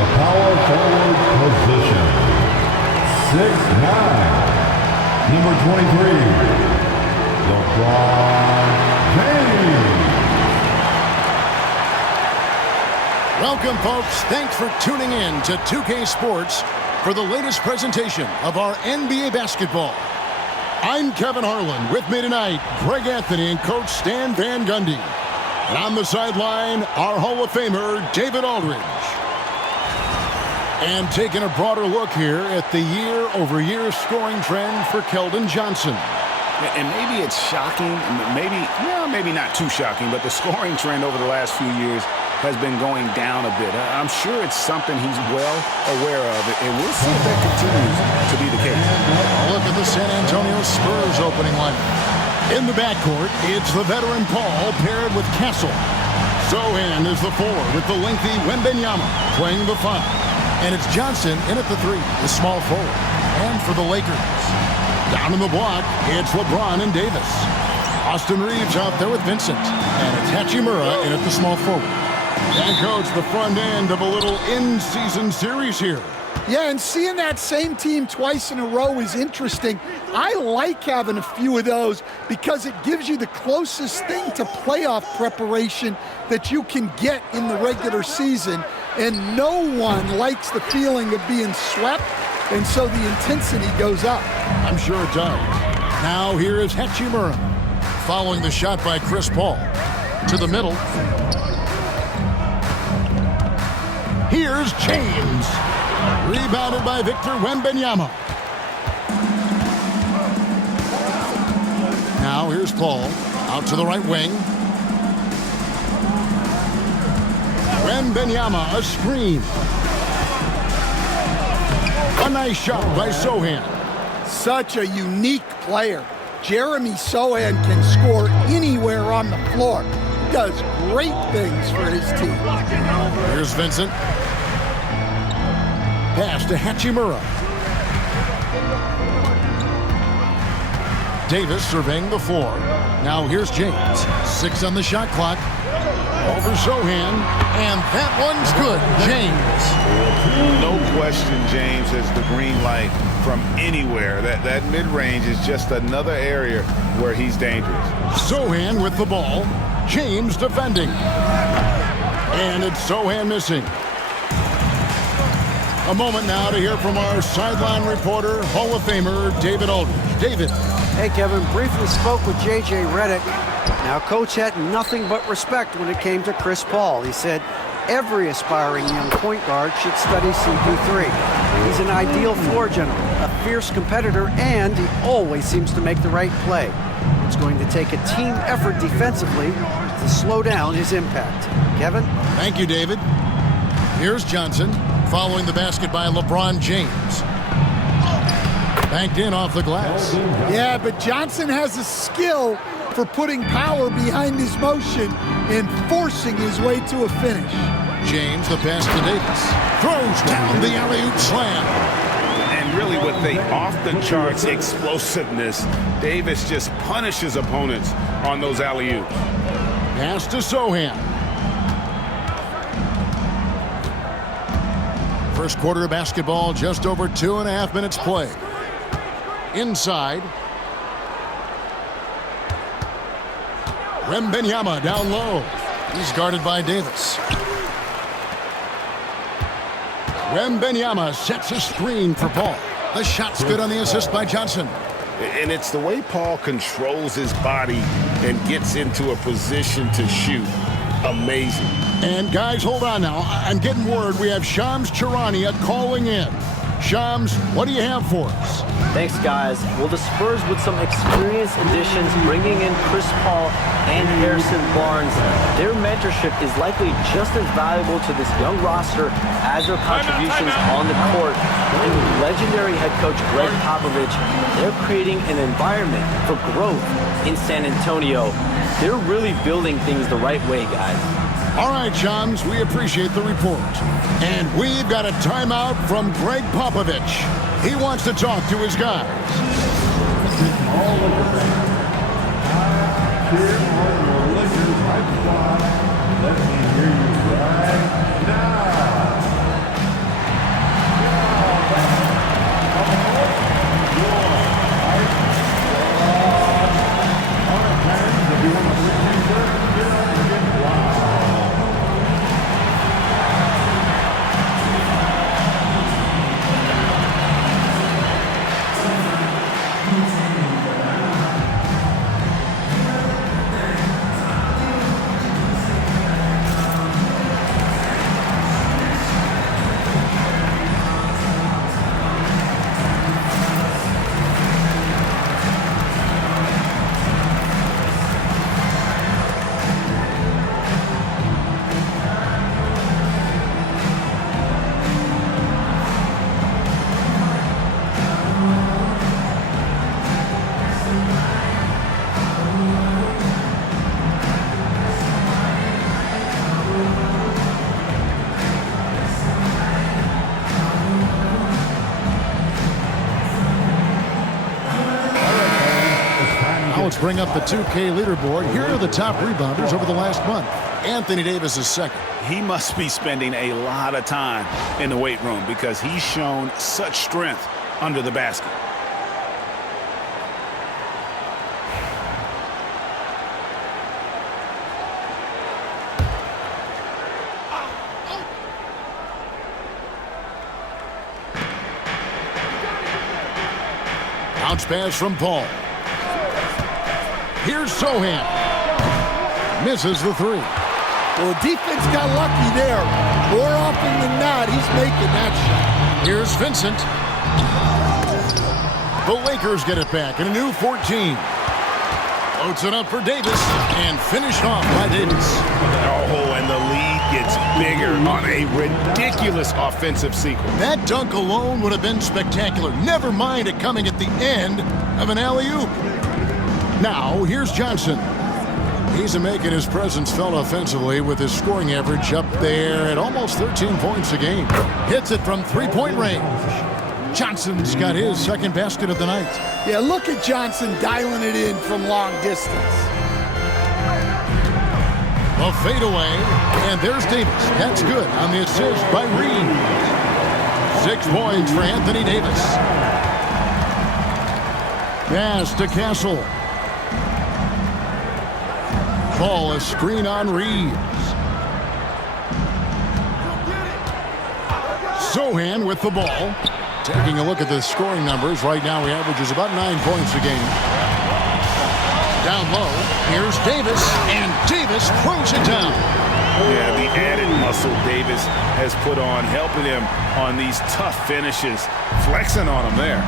the power forward position, 6'9", number 23, LeBron James. Welcome, folks. Thanks for tuning in to 2K Sports for the latest presentation of our NBA basketball. I'm Kevin Harlan. With me tonight, Greg Anthony and Coach Stan Van Gundy. And on the sideline, our Hall of Famer, David Aldridge. And taking a broader look here at the year-over-year scoring trend for Keldon Johnson. And maybe it's shocking, maybe not too shocking, but the scoring trend over the last few years has been going down a bit. I'm sure it's something he's well aware of, and we'll see if that continues to be the case. Look at the San Antonio Spurs opening line. In the backcourt, it's the veteran Paul paired with Castle. Sohan is the 4 with the lengthy Wembanyama playing the 5. And it's Johnson in at the 3, the small forward. And for the Lakers, down in the block, it's LeBron and Davis. Austin Reeves out there with Vincent. And it's Hachimura in at the small forward. And, Coach, the front end of a little in-season series here. Yeah, and seeing that same team twice in a row is interesting. I like having a few of those because it gives you the closest thing to playoff preparation that you can get in the regular season. And no one likes the feeling of being swept, and so the intensity goes up. I'm sure it does. Now here is Hachimura, following the shot by Chris Paul. To the middle. Here's James. Rebounded by Victor Wembanyama. Now here's Paul. Out to the right wing. Wembanyama, a screen. A nice shot by Sohan. Such a unique player. Jeremy Sohan can score anywhere on the floor. He does great things for his team. Here's Vincent. Pass to Hachimura. Davis surveying the floor. Now here's James. 6 on the shot clock. Over Sohan. And that one's good. James. No question James has the green light from anywhere. That mid-range is just another area where he's dangerous. Sohan with the ball. James defending. And it's Sohan missing. A moment now to hear from our sideline reporter, Hall of Famer, David Aldridge. David. Hey, Kevin, briefly spoke with J.J. Redick. Now, Coach had nothing but respect when it came to Chris Paul. He said every aspiring young point guard should study CP3. He's an ideal floor general, a fierce competitor, and he always seems to make the right play. It's going to take a team effort defensively to slow down his impact. Kevin? Thank you, David. Here's Johnson. Following the basket by LeBron James. Banked in off the glass. Yeah, but Johnson has a skill for putting power behind his motion and forcing his way to a finish. James, the pass to Davis. Throws down the alley-oop slam. And really with the off-the-charts explosiveness, Davis just punishes opponents on those alley-oops. Pass to Sohan. First quarter of basketball, just over 2.5 minutes play. Inside. Wembanyama down low. He's guarded by Davis. Wembanyama sets a screen for Paul. The shot's good on the assist by Johnson. And it's the way Paul controls his body and gets into a position to shoot. Amazing. And guys, hold on now. I'm getting word we have Shams Charania calling in. Shams, what do you have for us? Thanks, guys. Well, the Spurs with some experienced additions, bringing in Chris Paul and Harrison Barnes. Their mentorship is likely just as valuable to this young roster as their contributions on the court. And with legendary head coach Greg Popovich, they're creating an environment for growth in San Antonio. They're really building things the right way, guys. All right, Shams, we appreciate the report. And we've got a timeout from Greg Popovich. He wants to talk to his guys. Let's bring up the 2K leaderboard. Here are the top rebounders over the last month. Anthony Davis is second. He must be spending a lot of time in the weight room because he's shown such strength under the basket. Bounce pass from Paul. Here's Sohan. Misses the three. Well, defense got lucky there. More often than not, he's making that shot. Here's Vincent. The Lakers get it back in a new 14. Loads it up for Davis and finished off by Davis. Oh, and the lead gets bigger on a ridiculous offensive sequence. That dunk alone would have been spectacular. Never mind it coming at the end of an alley-oop. Now, here's Johnson. He's making his presence felt offensively with his scoring average up there at almost 13 points a game. Hits it from three-point range. Johnson's got his second basket of the night. Yeah, look at Johnson dialing it in from long distance. A fadeaway, and there's Davis. That's good on the assist by Reed. 6 points for Anthony Davis. Pass to Castle. Ball a screen on Reeves. Sohan with the ball. Taking a look at the scoring numbers. Right now he averages about 9 points a game. Down low. Here's Davis. And Davis throws it down. Yeah, the added muscle Davis has put on, helping him on these tough finishes. Flexing on him there.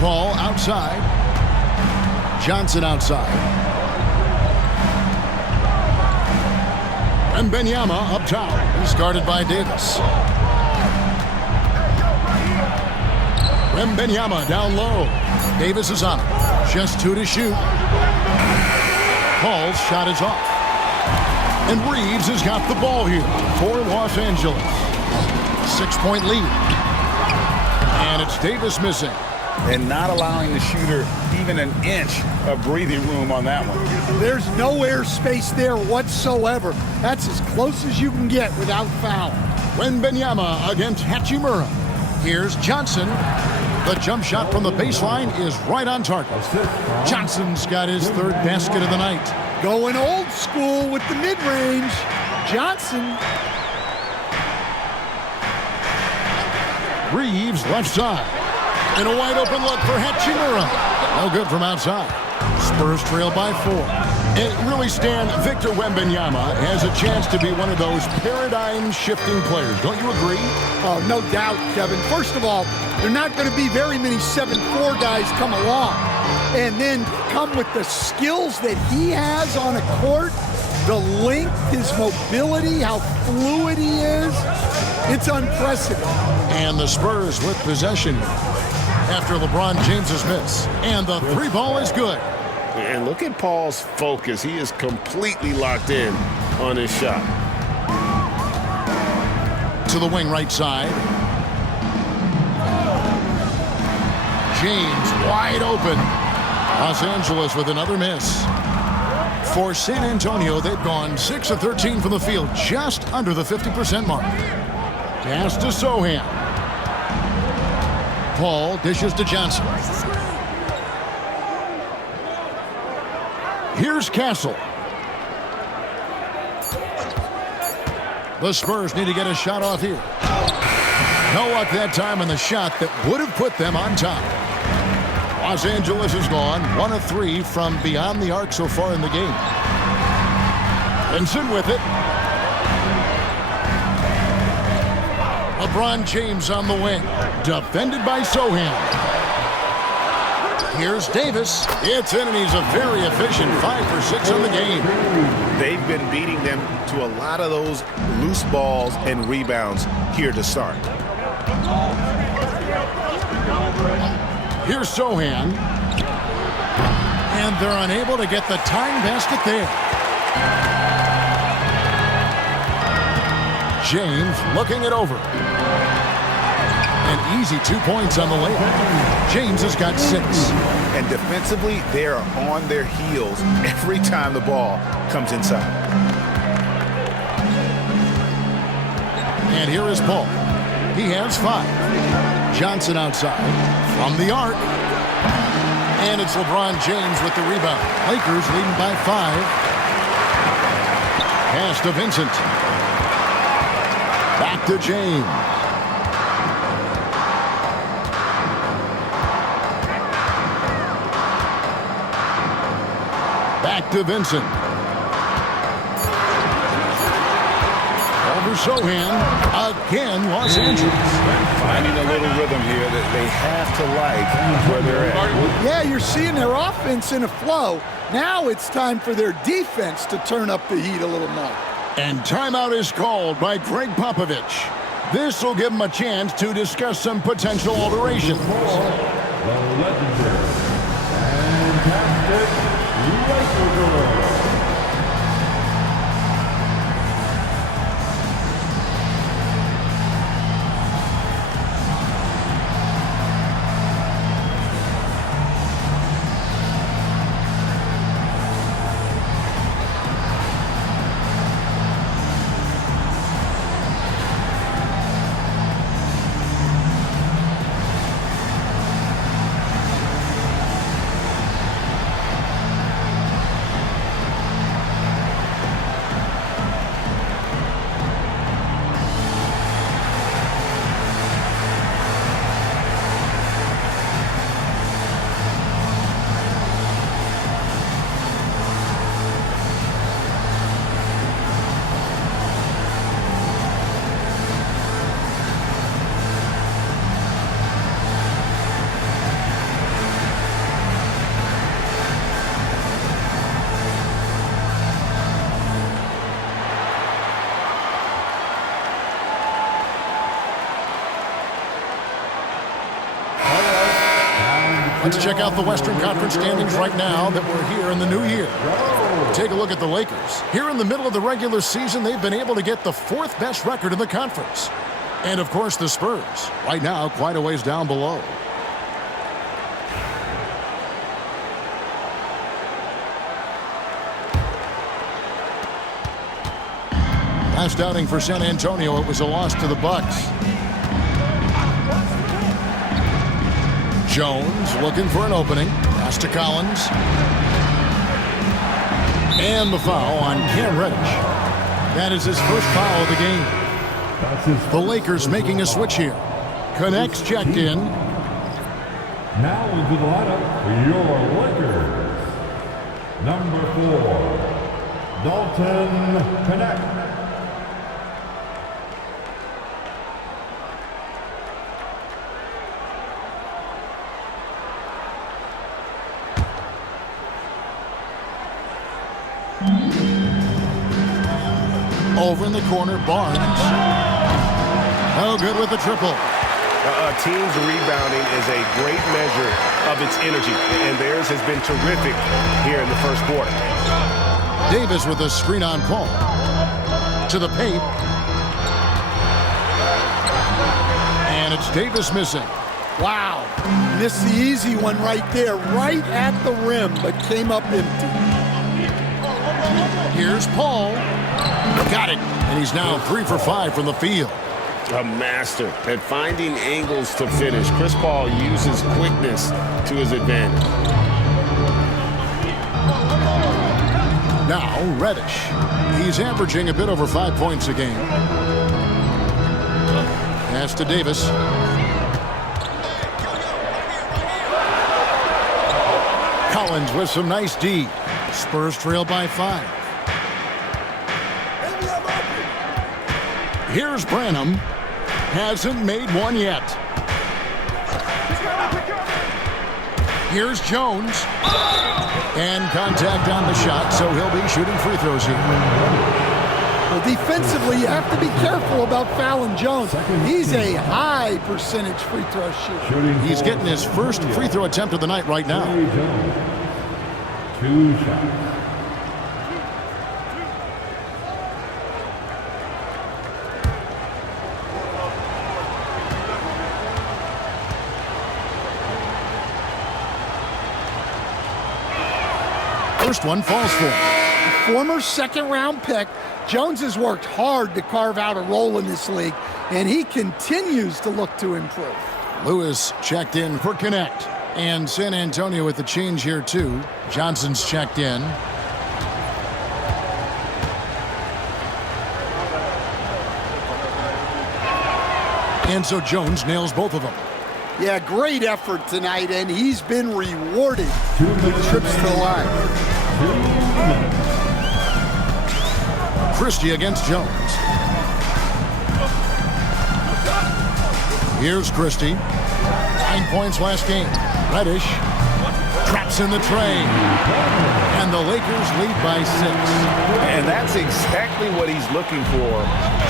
Paul outside. Johnson outside. And Benyama up top. He's guarded by Davis. And Benyama down low. Davis is on it. Just 2 to shoot. Paul's shot is off. And Reeves has got the ball here for Los Angeles. 6-point lead. And it's Davis missing. And not allowing the shooter even an inch of breathing room on that one. There's no air space there whatsoever. That's as close as you can get without foul. Wembanyama against Hachimura. Here's Johnson. The jump shot from the baseline is right on target. Johnson's got his third basket of the night. Going old school with the mid-range. Johnson. Reeves left side. And a wide open look for Hachimura. No good from outside. Spurs trail by 4. And really, Stan, Victor Wembanyama has a chance to be one of those paradigm-shifting players. Don't you agree? Oh, no doubt, Kevin. First of all, there are not going to be very many 7'4 guys come along. And then come with the skills that he has on a court, the length, his mobility, how fluid he is. It's unprecedented. And the Spurs with possession after LeBron James's miss. And the three ball is good. And look at Paul's focus. He is completely locked in on his shot. To the wing right side. James wide open. Los Angeles with another miss. For San Antonio, they've gone 6 of 13 from the field, just under the 50% mark. Pass to Sohan. Paul dishes to Johnson. Here's Castle. The Spurs need to get a shot off here. No luck that time on the shot that would have put them on top. Los Angeles is gone 1 of 3 from beyond the arc so far in the game. Benson with it. LeBron James on the wing. Defended by Sohan. Here's Davis. It's in, and he's a very efficient 5 for 6 on the game. They've been beating them to a lot of those loose balls and rebounds here to start. Here's Sohan. And they're unable to get the tying basket there. James looking it over. An easy 2 points on the layup. James has got 6. And defensively, they are on their heels every time the ball comes inside. And here is Paul. He has 5. Johnson outside from the arc. And it's LeBron James with the rebound. Lakers leading by 5. Pass to Vincent. Back to James. Back to Vincent. Over Sohan. Again, Los Angeles. Finding a little rhythm here that they have to like where they're at. Yeah, you're seeing their offense in a flow. Now it's time for their defense to turn up the heat a little more. And timeout is called by Greg Popovich. This will give him a chance to discuss some potential alterations. The legendary, fantastic Lakers. Let's check out the Western Conference standings right now that we're here in the new year. Take a look at the Lakers. Here in the middle of the regular season, they've been able to get the 4th best record in the conference. And, of course, the Spurs. Right now, quite a ways down below. Last outing for San Antonio, it was a loss to the Bucks. Jones looking for an opening. Pass to Collins. And the foul on Cam Reddish. That is his first foul of the game. The Lakers making a switch here. Connects checked in. Now into the lineup for your Lakers. Number 4, Dalton Connect. Over in the corner, Barnes. Oh, good with the triple. A team's rebounding is a great measure of its energy, and theirs has been terrific here in the first quarter. Davis with a screen on Paul. To the paint. And it's Davis missing. Wow. Missed the easy one right there, right at the rim, but came up empty. Here's Paul. Got it. And he's now 3 for 5 from the field. A master at finding angles to finish. Chris Paul uses quickness to his advantage. Now Reddish. He's averaging a bit over 5 points a game. Pass to Davis. Collins with some nice D. Spurs trail by 5. Here's Branham. Hasn't made one yet. Here's Jones. And contact on the shot, so he'll be shooting free throws here. Well, defensively, you have to be careful about fouling Jones. He's a high percentage free throw shooter. He's getting his first free throw attempt of the night right now. 2 shots. first one falls for him. Former second-round pick, Jones has worked hard to carve out a role in this league, and he continues to look to improve. Lewis checked in for Connect. And San Antonio with the change here, too. Johnson's checked in. And so Jones nails both of them. Yeah, great effort tonight, and he's been rewarded with trips to the line. Christie against Jones. Here's Christie. 9 points last game. Reddish traps in the tray. And the Lakers lead by 6. And that's exactly what he's looking for,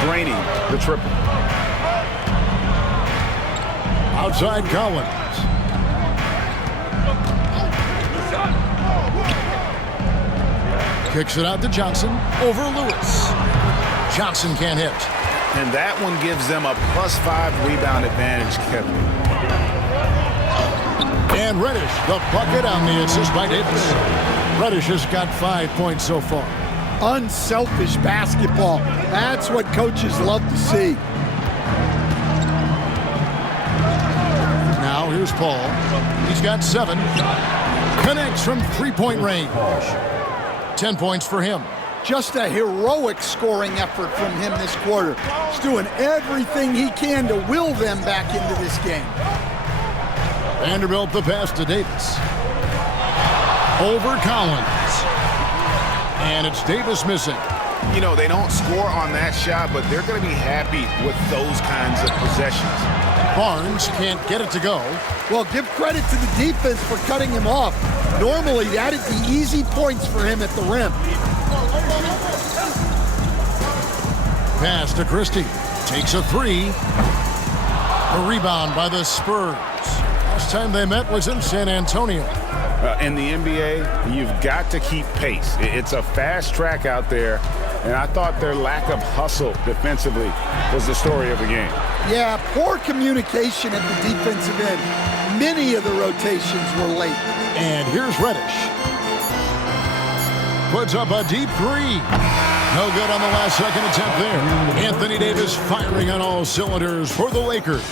draining the triple. Outside Collins. Kicks it out to Johnson. Over Lewis. Johnson can't hit. And that one gives them a +5 rebound advantage, Kevin. And Reddish, the bucket on the assist by Davis. Reddish has got 5 points so far. Unselfish basketball. That's what coaches love to see. Now here's Paul. He's got 7. Connects from three-point range. 10 points for him. Just a heroic scoring effort from him this quarter. He's doing everything he can to will them back into this game. Vanderbilt the pass to Davis. Over Collins. And it's Davis missing. You know, they don't score on that shot, but they're going to be happy with those kinds of possessions. Barnes can't get it to go. Well, give credit to the defense for cutting him off. Normally, that'd be easy points for him at the rim. Pass to Christie. Takes a 3. A rebound by the Spurs. Last time they met was in San Antonio. In the NBA, you've got to keep pace. It's a fast track out there, and I thought their lack of hustle defensively was the story of the game. Yeah, poor communication at the defensive end. Many of the rotations were late. And here's Reddish. Puts up a deep 3. No good on the last second attempt there. Anthony Davis firing on all cylinders for the Lakers.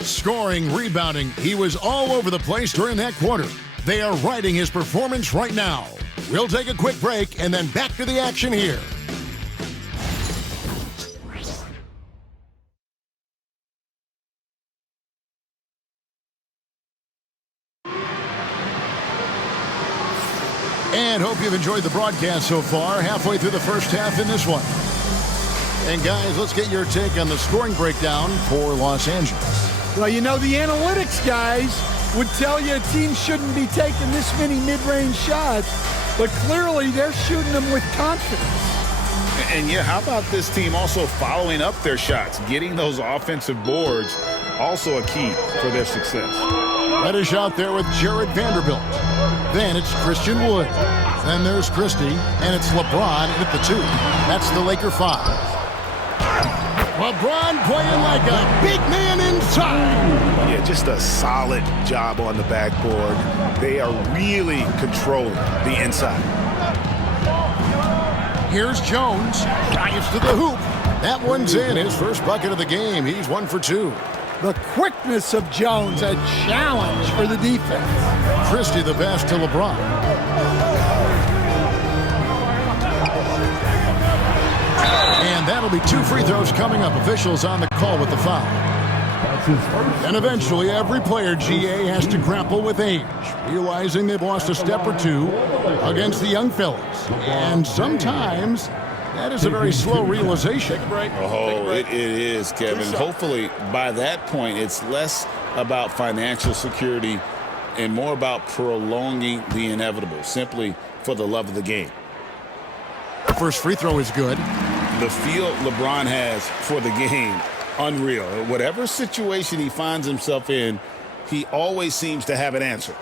Scoring, rebounding, he was all over the place during that quarter. They are riding his performance right now. We'll take a quick break and then back to the action here. And hope you've enjoyed the broadcast so far. Halfway through the first half in this one. And guys, let's get your take on the scoring breakdown for Los Angeles. Well, you know, the analytics guys would tell you a team shouldn't be taking this many mid-range shots, but clearly they're shooting them with confidence. And yeah, how about this team also following up their shots, getting those offensive boards, also a key for their success. Reddish out there with Jared Vanderbilt. Then it's Christian Wood. Then there's Christie, and it's LeBron at the 2. That's the Laker 5. LeBron playing like a big man inside. Yeah, just a solid job on the backboard. They are really controlling the inside. Here's Jones. Drives to the hoop. That one's in. His first bucket of the game. He's 1 for 2. The quickness of Jones, a challenge for the defense. Christie the pass to LeBron. And that'll be 2 free throws coming up. Officials on the call with the foul. And eventually every player, GA, has to grapple with age, realizing they've lost a step or 2 against the young fellas. And sometimes that is a very slow realization. Oh, it is, Kevin. Hopefully, by that point, it's less about financial security and more about prolonging the inevitable, simply for the love of the game. The first free throw is good. The feel LeBron has for the game, unreal. Whatever situation he finds himself in, he always seems to have an answer.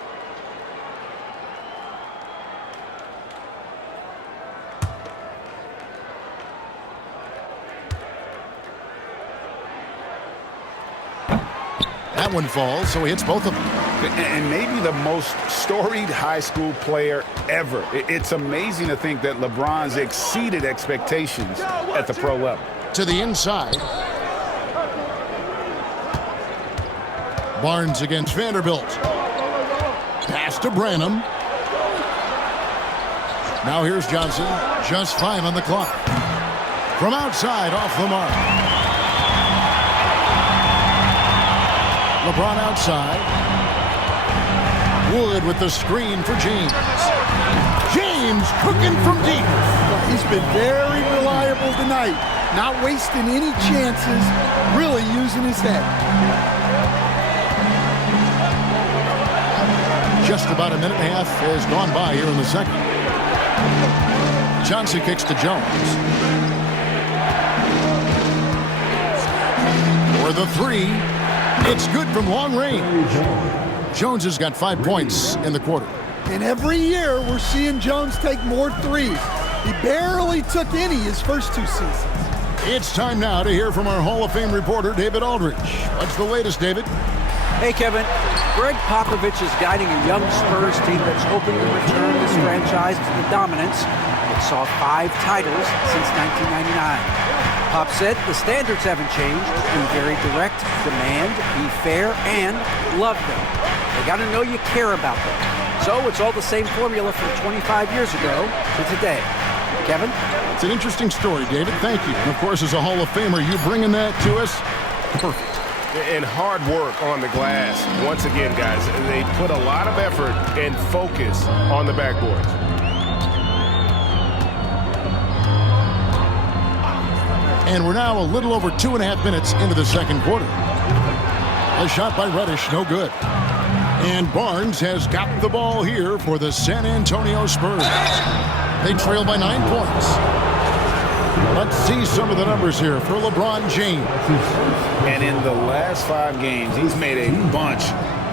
That one falls, so he hits both of them. and maybe the most storied high school player ever. It's amazing to think that LeBron's exceeded expectations at the pro level. To the inside. Barnes against Vanderbilt. Pass to Branham. Now here's Johnson. Just 5 on the clock. From outside, off the mark. LeBron outside. Wood with the screen for James. James cooking from deep. He's been very reliable tonight. Not wasting any chances. Really using his head. Just about a minute and a half has gone by here in the second. Johnson kicks to Jones. For the three. It's good from long range. Jones has got 5 points in the quarter. And every year we're seeing Jones take more threes. He barely took any his first 2 seasons. It's time now to hear from our Hall of Fame reporter, David Aldridge. What's the latest, David? Hey, Kevin. Greg Popovich is guiding a young Spurs team that's hoping to return this franchise to the dominance that saw 5 titles since 1999. Pop said the standards haven't changed. Be very direct, demand, be fair, and love them. They got to know you care about them. So it's all the same formula from 25 years ago to today. Kevin? It's an interesting story, David. Thank you. And, of course, as a Hall of Famer, you bringing that to us? Perfect. And hard work on the glass. Once again, guys, they put a lot of effort and focus on the backboards. And we're now a little over 2.5 minutes into the second quarter. A shot by Reddish, no good. And Barnes has got the ball here for the San Antonio Spurs. They trail by 9 points. Let's see some of the numbers here for LeBron James. And in the last 5 games, he's made a bunch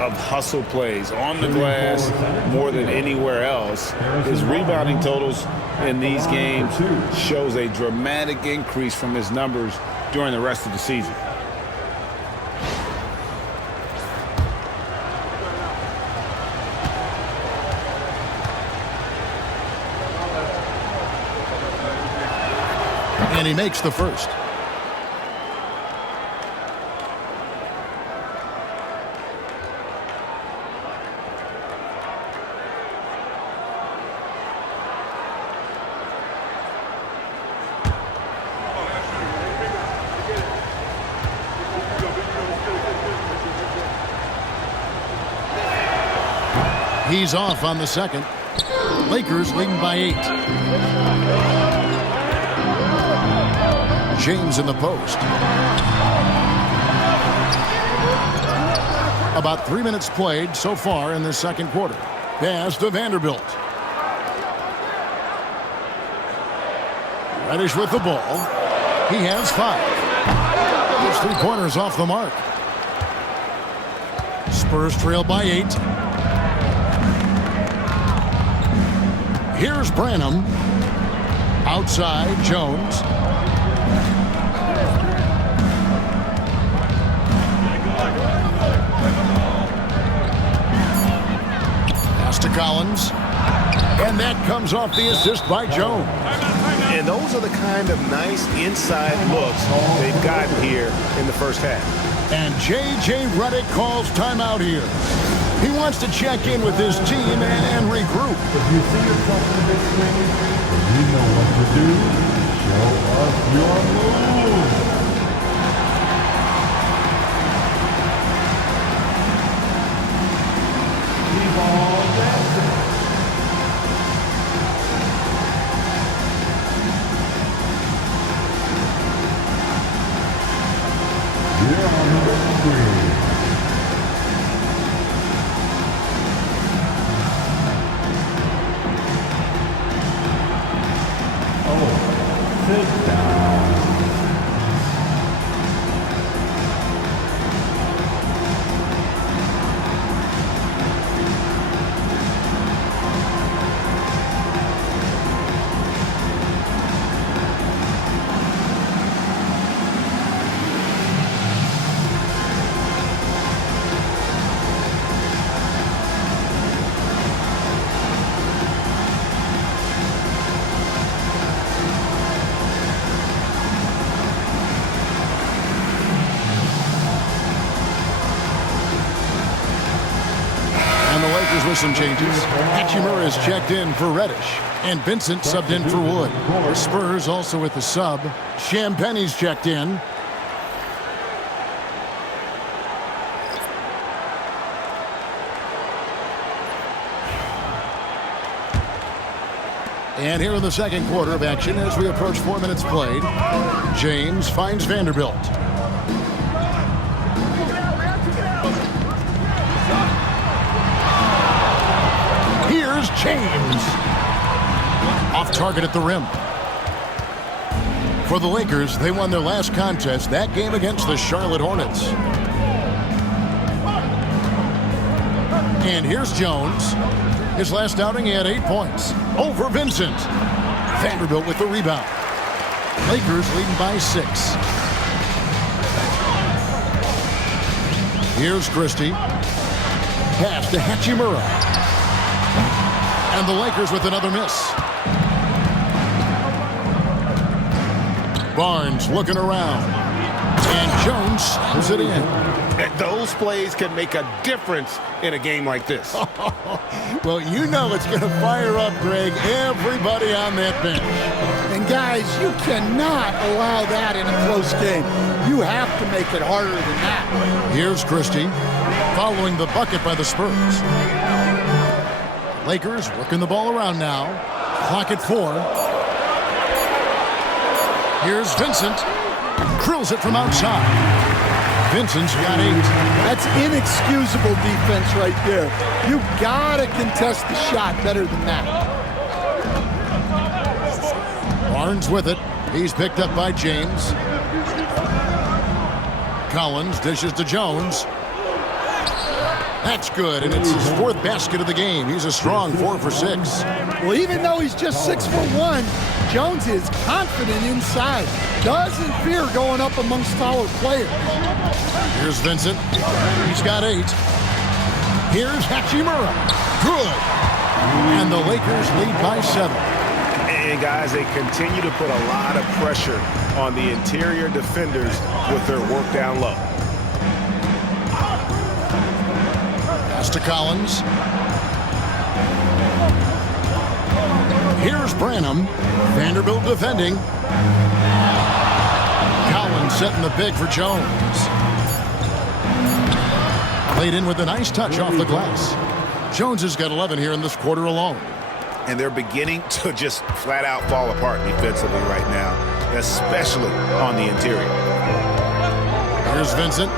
of hustle plays on the glass more than anywhere else. His rebounding totals in these games shows a dramatic increase from his numbers during the rest of the season. And he makes the first. He's off on the second. Lakers leading by 8. James in the post. About 3 minutes played so far in the second quarter. Pass to Vanderbilt. Reddish with the ball. He has 5. His 3-pointers off the mark. Spurs trail by 8. Here's Branham. Outside, Jones. Pass to Collins. And that comes off the assist by Jones. And those are the kind of nice inside looks they've gotten here in the first half. And J.J. Redick calls timeout here. He wants to check in with his team and regroup. If you see yourself in this thing, and you know what to do, show us your moves. Keep on dancing. Here on the screen. Sit down. Lakers with some changes. Hachimura is checked in for Reddish, and Vincent subbed in for Wood. The Spurs also with the sub. Champagne's checked in. And here in the second quarter of action, as we approach 4 minutes played, James finds Vanderbilt. Here's James. Off target at the rim. For the Lakers, they won their last contest, that game against the Charlotte Hornets. And here's Jones. His last outing, he had 8 points. Over Vincent. Vanderbilt with the rebound. Lakers leading by 6. Here's Christie. Pass to Hachimura. And the Lakers with another miss. Barnes looking around. And Jones slams it in. Those plays can make a difference in a game like this. Well, you know it's going to fire up, Greg, everybody on that bench. And guys, you cannot allow that in a close game. You have to make it harder than that. Here's Christie following the bucket by the Spurs. Lakers working the ball around now. Clock at 4. Here's Vincent. Drills it from outside. Vincent's got 8. That's inexcusable defense right there. You gotta contest the shot better than that. Barnes with it. He's picked up by James. Collins dishes to Jones. That's good, and it's his 4th basket of the game. He's a strong 4 for 6. Well, even though he's just 6'1", Jones is confident inside. Doesn't fear going up amongst taller players. Here's Vincent. He's got 8. Here's Hachimura. Good. And the Lakers lead by 7. And guys, they continue to put a lot of pressure on the interior defenders with their work down low. Pass to Collins. Here's Branham. Vanderbilt defending. Collins setting the pick for Jones. Played in with a nice touch off the glass. Jones has got 11 here in this quarter alone. And they're beginning to just flat out fall apart defensively right now, especially on the interior. Here's Vincent.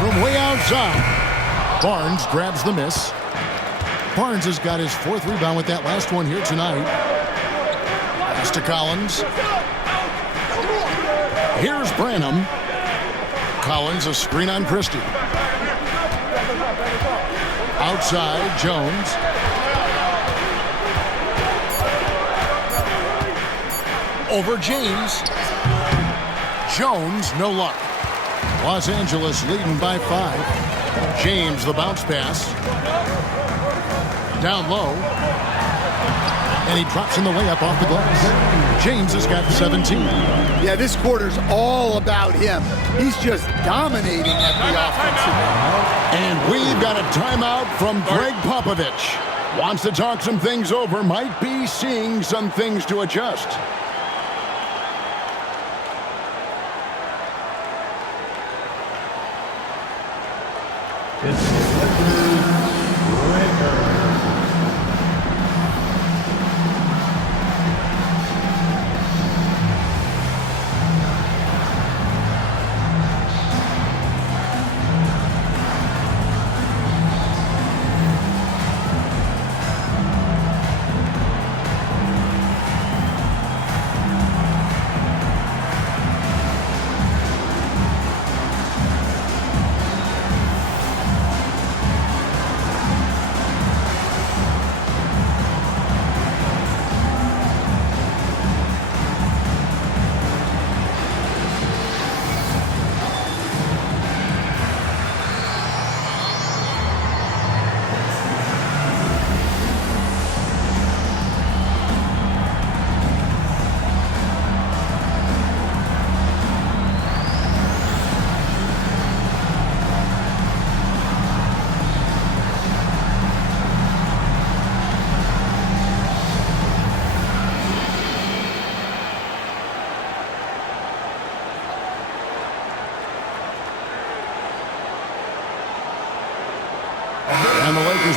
From way outside. Barnes grabs the miss. Barnes has got his 4th rebound with that last one here tonight. Pass to Collins. Here's Branham. Collins, a screen on Christie. Outside, Jones. Over James. Jones, no luck. Los Angeles leading by 5. James, the bounce pass. Down low. And he drops in the layup off the glass. James has got 17. Yeah, this quarter's all about him. He's just dominating at the offensive end. And we've got a timeout from Greg Popovich. Wants to talk some things over. Might be seeing some things to adjust.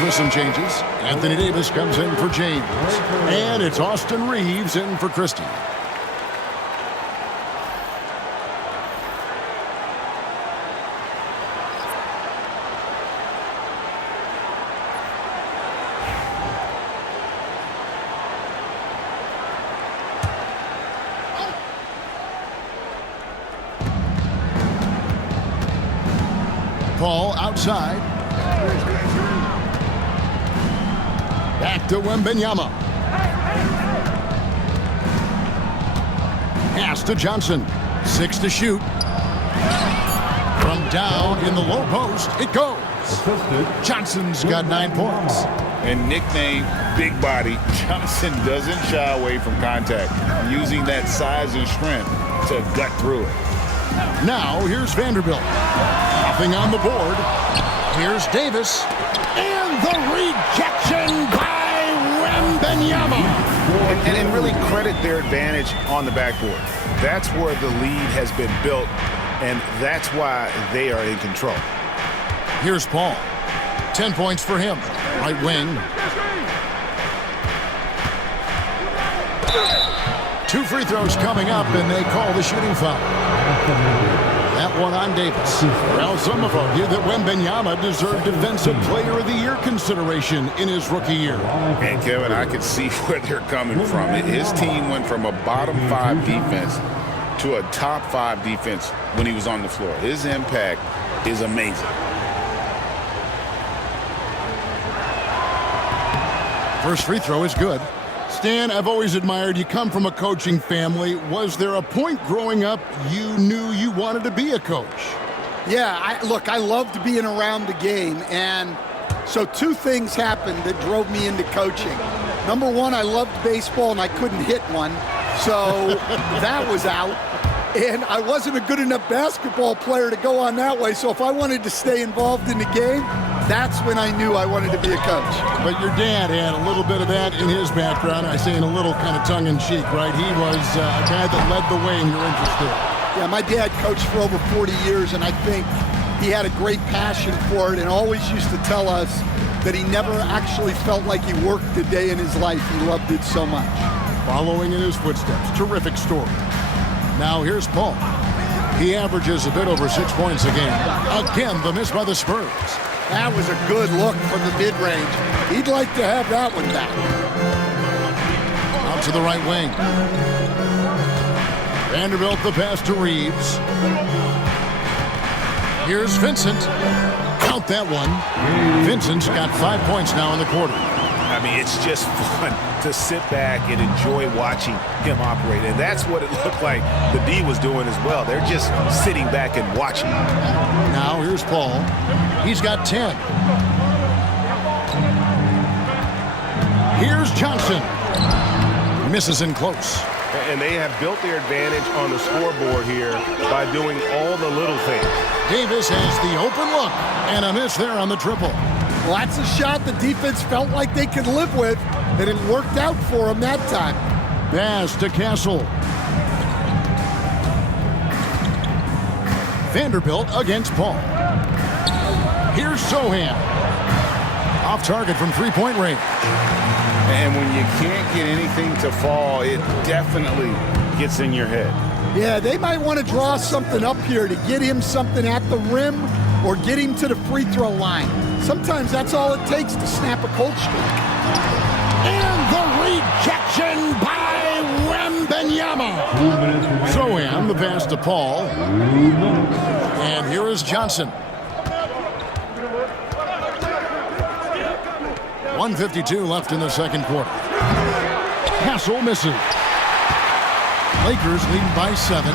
with some changes. Anthony Davis comes in for James. And it's Austin Reeves in for Christie. Paul outside. Back to Wembanyama. Pass to Johnson. 6 to shoot. From down in the low post, it goes. Johnson's got 9 points. And nicknamed Big Body, Johnson doesn't shy away from contact, using that size and strength to gut through it. Now here's Vanderbilt. Nothing on the board. Here's Davis. And the rejection by Wembanyama. And really credit their advantage on the backboard. That's where the lead has been built, and that's why they are in control. Here's Paul. 10 points for him. Right wing. 2 free throws coming up, and they call the shooting foul. That one on Davis. Well, some have argued that Wembanyama deserved Defensive Player of the Year consideration in his rookie year. And, Kevin, I could see where they're coming from. His team went from a bottom 5 defense to a top 5 defense when he was on the floor. His impact is amazing. First free throw is good. Stan, I've always admired you come from a coaching family. Was there a point growing up you knew you wanted to be a coach? Yeah, I loved being around the game, and so 2 things happened that drove me into coaching. Number 1, I loved baseball, and I couldn't hit one, so that was out. And I wasn't a good enough basketball player to go on that way, so if I wanted to stay involved in the game, that's when I knew I wanted to be a coach. But your dad had a little bit of that in his background. I say in a little kind of tongue-in-cheek, right? He was a guy that led the way in your interest there. Yeah, my dad coached for over 40 years, and I think he had a great passion for it and always used to tell us that he never actually felt like he worked a day in his life. He loved it so much. Following in his footsteps, terrific story. Now here's Paul. He averages a bit over 6 points a game. Again, the miss by the Spurs. That was a good look from the mid-range. He'd like to have that one back. Out to the right wing. Vanderbilt the pass to Reeves. Here's Vincent. Count that one. Vincent's got 5 points now in the quarter. I mean, it's just fun to sit back and enjoy watching him operate. And that's what it looked like the D was doing as well. They're just sitting back and watching. Now here's Paul. He's got 10. Here's Johnson. Misses in close. And they have built their advantage on the scoreboard here by doing all the little things. Davis has the open look and a miss there on the triple. Well, that's a shot the defense felt like they could live with, and it worked out for them that time. Pass to Castle. Vanderbilt against Paul. Here's Sohan. Off target from 3-point range. And when you can't get anything to fall, it definitely gets in your head. Yeah, they might want to draw something up here to get him something at the rim or get him to the free throw line. Sometimes that's all it takes to snap a cold streak. And the rejection by Wembanyama. Sohan, the pass to Paul. And here is Johnson. 1:52 left in the second quarter. Castle misses. Lakers lead by 7.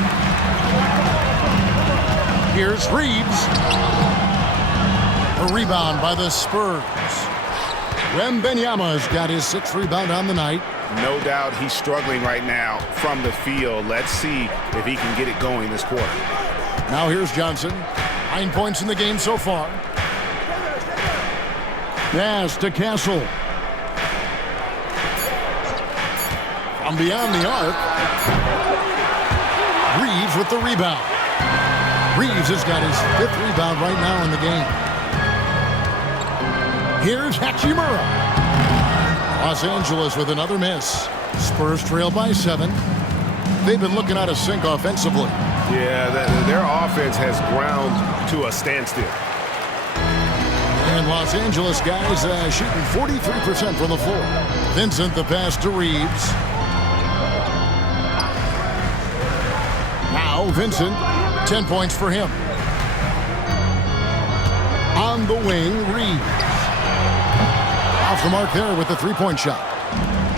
Here's Reeves. A rebound by the Spurs. Wembanyama's got his 6th rebound on the night. No doubt he's struggling right now from the field. Let's see if he can get it going this quarter. Now here's Johnson. 9 points in the game so far. Pass to Castle. From beyond the arc. Reeves with the rebound. Reeves has got his 5th rebound right now in the game. Here's Hachimura. Los Angeles with another miss. Spurs trail by 7. They've been looking out of sync offensively. Yeah, their offense has ground to a standstill. And Los Angeles guys shooting 43% from the floor. Vincent the pass to Reeves. Now Vincent, 10 points for him. On the wing, Reeves. Off the mark there with the three-point shot.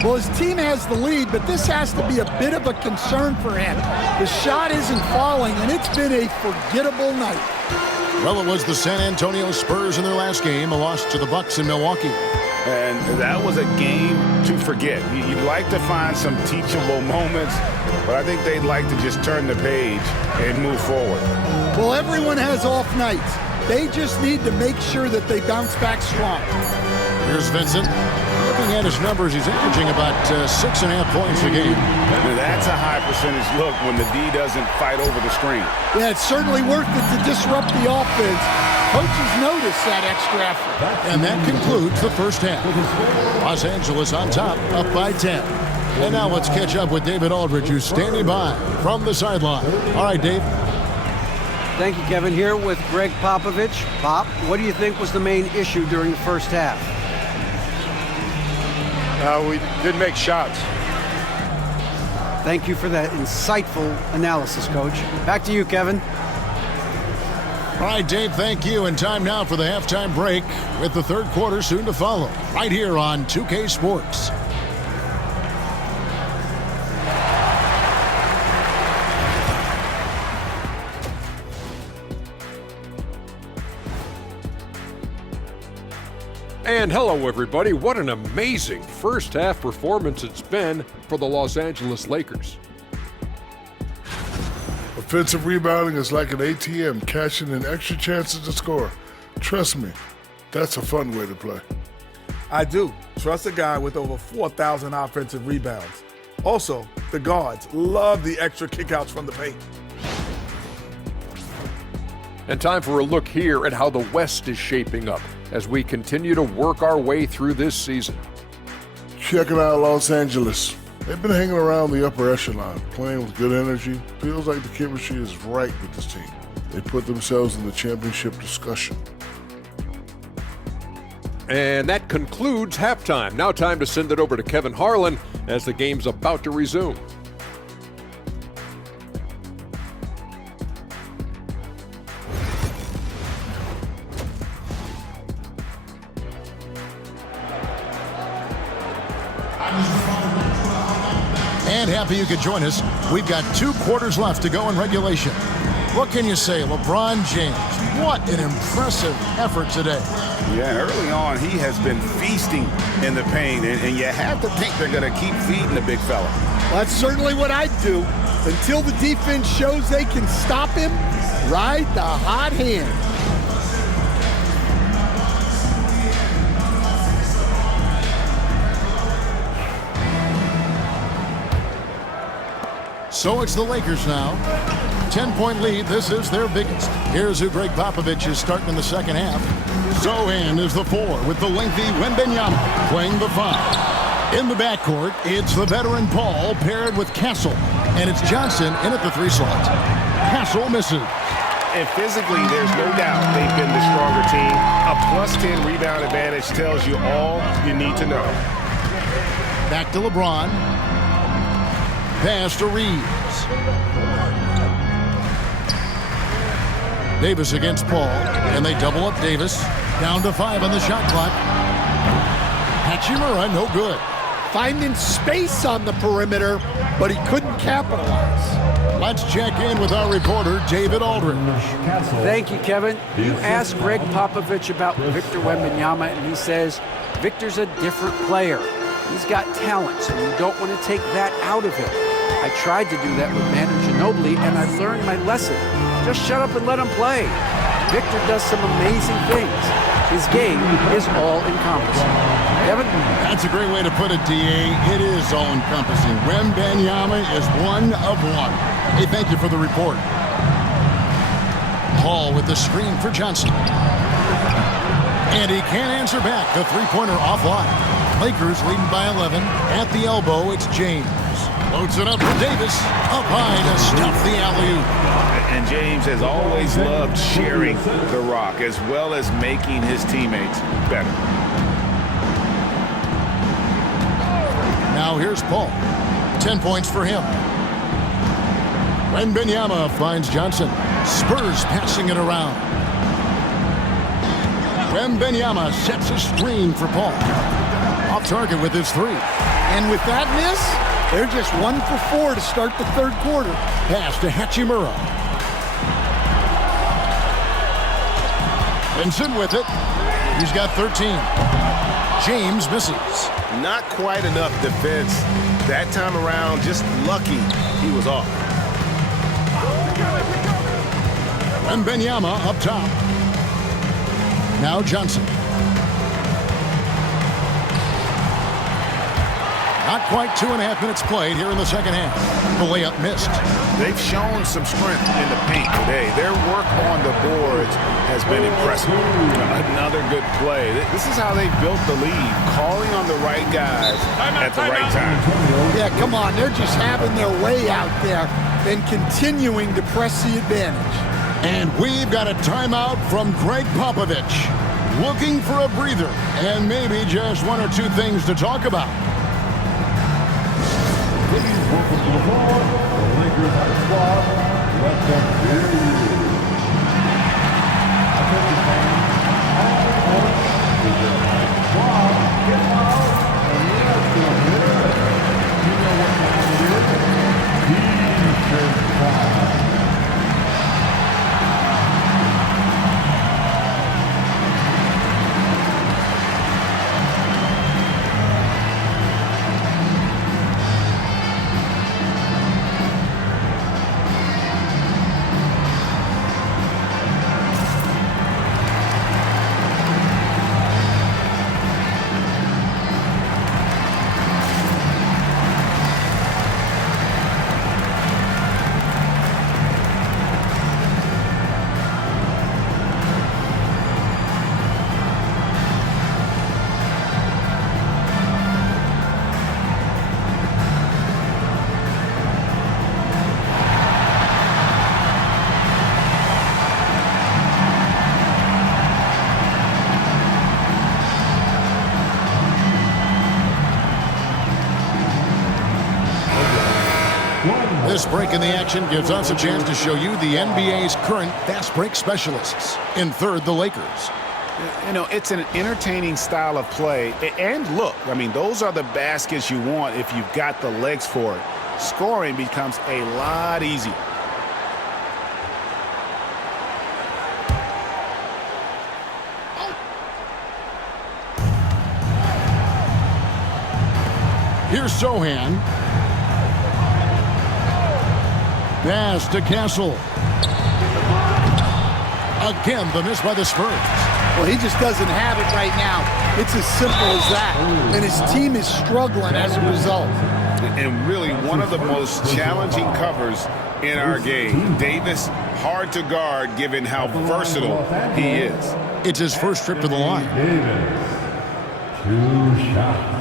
Well, his team has the lead, but this has to be a bit of a concern for him. The shot isn't falling, and it's been a forgettable night. Well, it was the San Antonio Spurs in their last game, a loss to the Bucks in Milwaukee. And that was a game to forget. You'd like to find some teachable moments, but I think they'd like to just turn the page and move forward. Well, everyone has off nights. They just need to make sure that they bounce back strong. Here's Vincent. Looking at his numbers, he's averaging about 6.5 points a game. That's a high percentage look when the D doesn't fight over the screen. Yeah, it's certainly worth it to disrupt the offense. Coaches notice that extra effort. And that concludes the first half. Los Angeles on top, up by 10. And now let's catch up with David Aldridge, who's standing by from the sideline. All right, Dave. Thank you, Kevin. Here with Greg Popovich. Pop, what do you think was the main issue during the first half? We didn't make shots. Thank you for that insightful analysis, Coach. Back to you, Kevin. All right, Dave, thank you. And time now for the halftime break with the third quarter soon to follow right here on 2K Sports. And hello, everybody. What an amazing first half performance it's been for the Los Angeles Lakers. Offensive rebounding is like an ATM, cashing in extra chances to score. Trust me, that's a fun way to play. I do. Trust a guy with over 4,000 offensive rebounds. Also, the guards love the extra kickouts from the paint. And time for a look here at how the West is shaping up as we continue to work our way through this season. Checking out Los Angeles. They've been hanging around the upper echelon, playing with good energy. Feels like the chemistry is right with this team. They put themselves in the championship discussion. And that concludes halftime. Now time to send it over to Kevin Harlan as the game's about to resume. And happy you could join us. We've got 2 quarters left to go in regulation. What can you say, LeBron James? What an impressive effort today. Yeah, and early on, he has been feasting in the paint, and you have to think they're going to keep feeding the big fella. Well, that's certainly what I'd do. Until the defense shows they can stop him, ride the hot hand. So it's the Lakers now. 10-point lead. This is their biggest. Here's who Greg Popovich is starting in the second half. Zohan is the 4 with the lengthy Wembanyama playing the 5. In the backcourt, it's the veteran Paul paired with Castle. And it's Johnson in at the 3 slot. Castle misses. And physically, there's no doubt they've been the stronger team. A +10 rebound advantage tells you all you need to know. Back to LeBron. Pass to Reeves. Davis against Paul, and they double up Davis. Down to 5 on the shot clock. Hachimura, no good. Finding space on the perimeter, but he couldn't capitalize. Let's check in with our reporter, David Aldridge. Thank you, Kevin. You asked Greg Popovich about Victor Wembanyama, and he says Victor's a different player. He's got talent, so you don't want to take that out of him. I tried to do that with Manu Ginobili, and I learned my lesson. Just shut up and let him play. Victor does some amazing things. His game is all-encompassing. Kevin? That's a great way to put it, D.A. It is all-encompassing. Wembanyama is one of one. Hey, thank you for the report. Hall with the screen for Johnson. And he can't answer back. The three-pointer offline. Lakers leading by 11. At the elbow, it's James. Loads it up for Davis. Up high to stuff the alley-oop. And James has always loved sharing the rock as well as making his teammates better. Now here's Paul. 10 points for him. Wembanyama finds Johnson. Spurs passing it around. Wembanyama sets a screen for Paul. Off target with his three. And with that miss, they're just 1 for 4 to start the third quarter. Pass to Hachimura. Vincent with it. He's got 13. James misses. Not quite enough defense. That time around, just lucky he was off. Wembanyama up top. Now Johnson. Not quite 2.5 minutes played here in the second half. The layup missed. They've shown some strength in the paint today. Their work on the boards has been impressive. Another good play. This is how they built the lead, calling on the right guys at the right time. Yeah, come on. They're just having their way out there and continuing to press the advantage. And we've got a timeout from Greg Popovich. Looking for a breather and maybe just 1 or 2 things to talk about. Welcome to the floor. The Lakers have a squad. Let them hear you. Attention fans. All court. Lakers squad. Get out. And let's go here. You know what time it is. Defense time. This break in the action gives us a chance to show you the NBA's current fast break specialists. In third, the Lakers. You know, it's an entertaining style of play. And look, I mean, those are the baskets you want if you've got the legs for it. Scoring becomes a lot easier. Here's Sohan. Pass to Castle. Again, the miss by the Spurs. Well, he just doesn't have it right now. It's as simple as that. And his team is struggling as a result. And really one of the most challenging covers in our game. Davis, hard to guard given how versatile he is. It's his first trip to the line. Davis. 2 shots.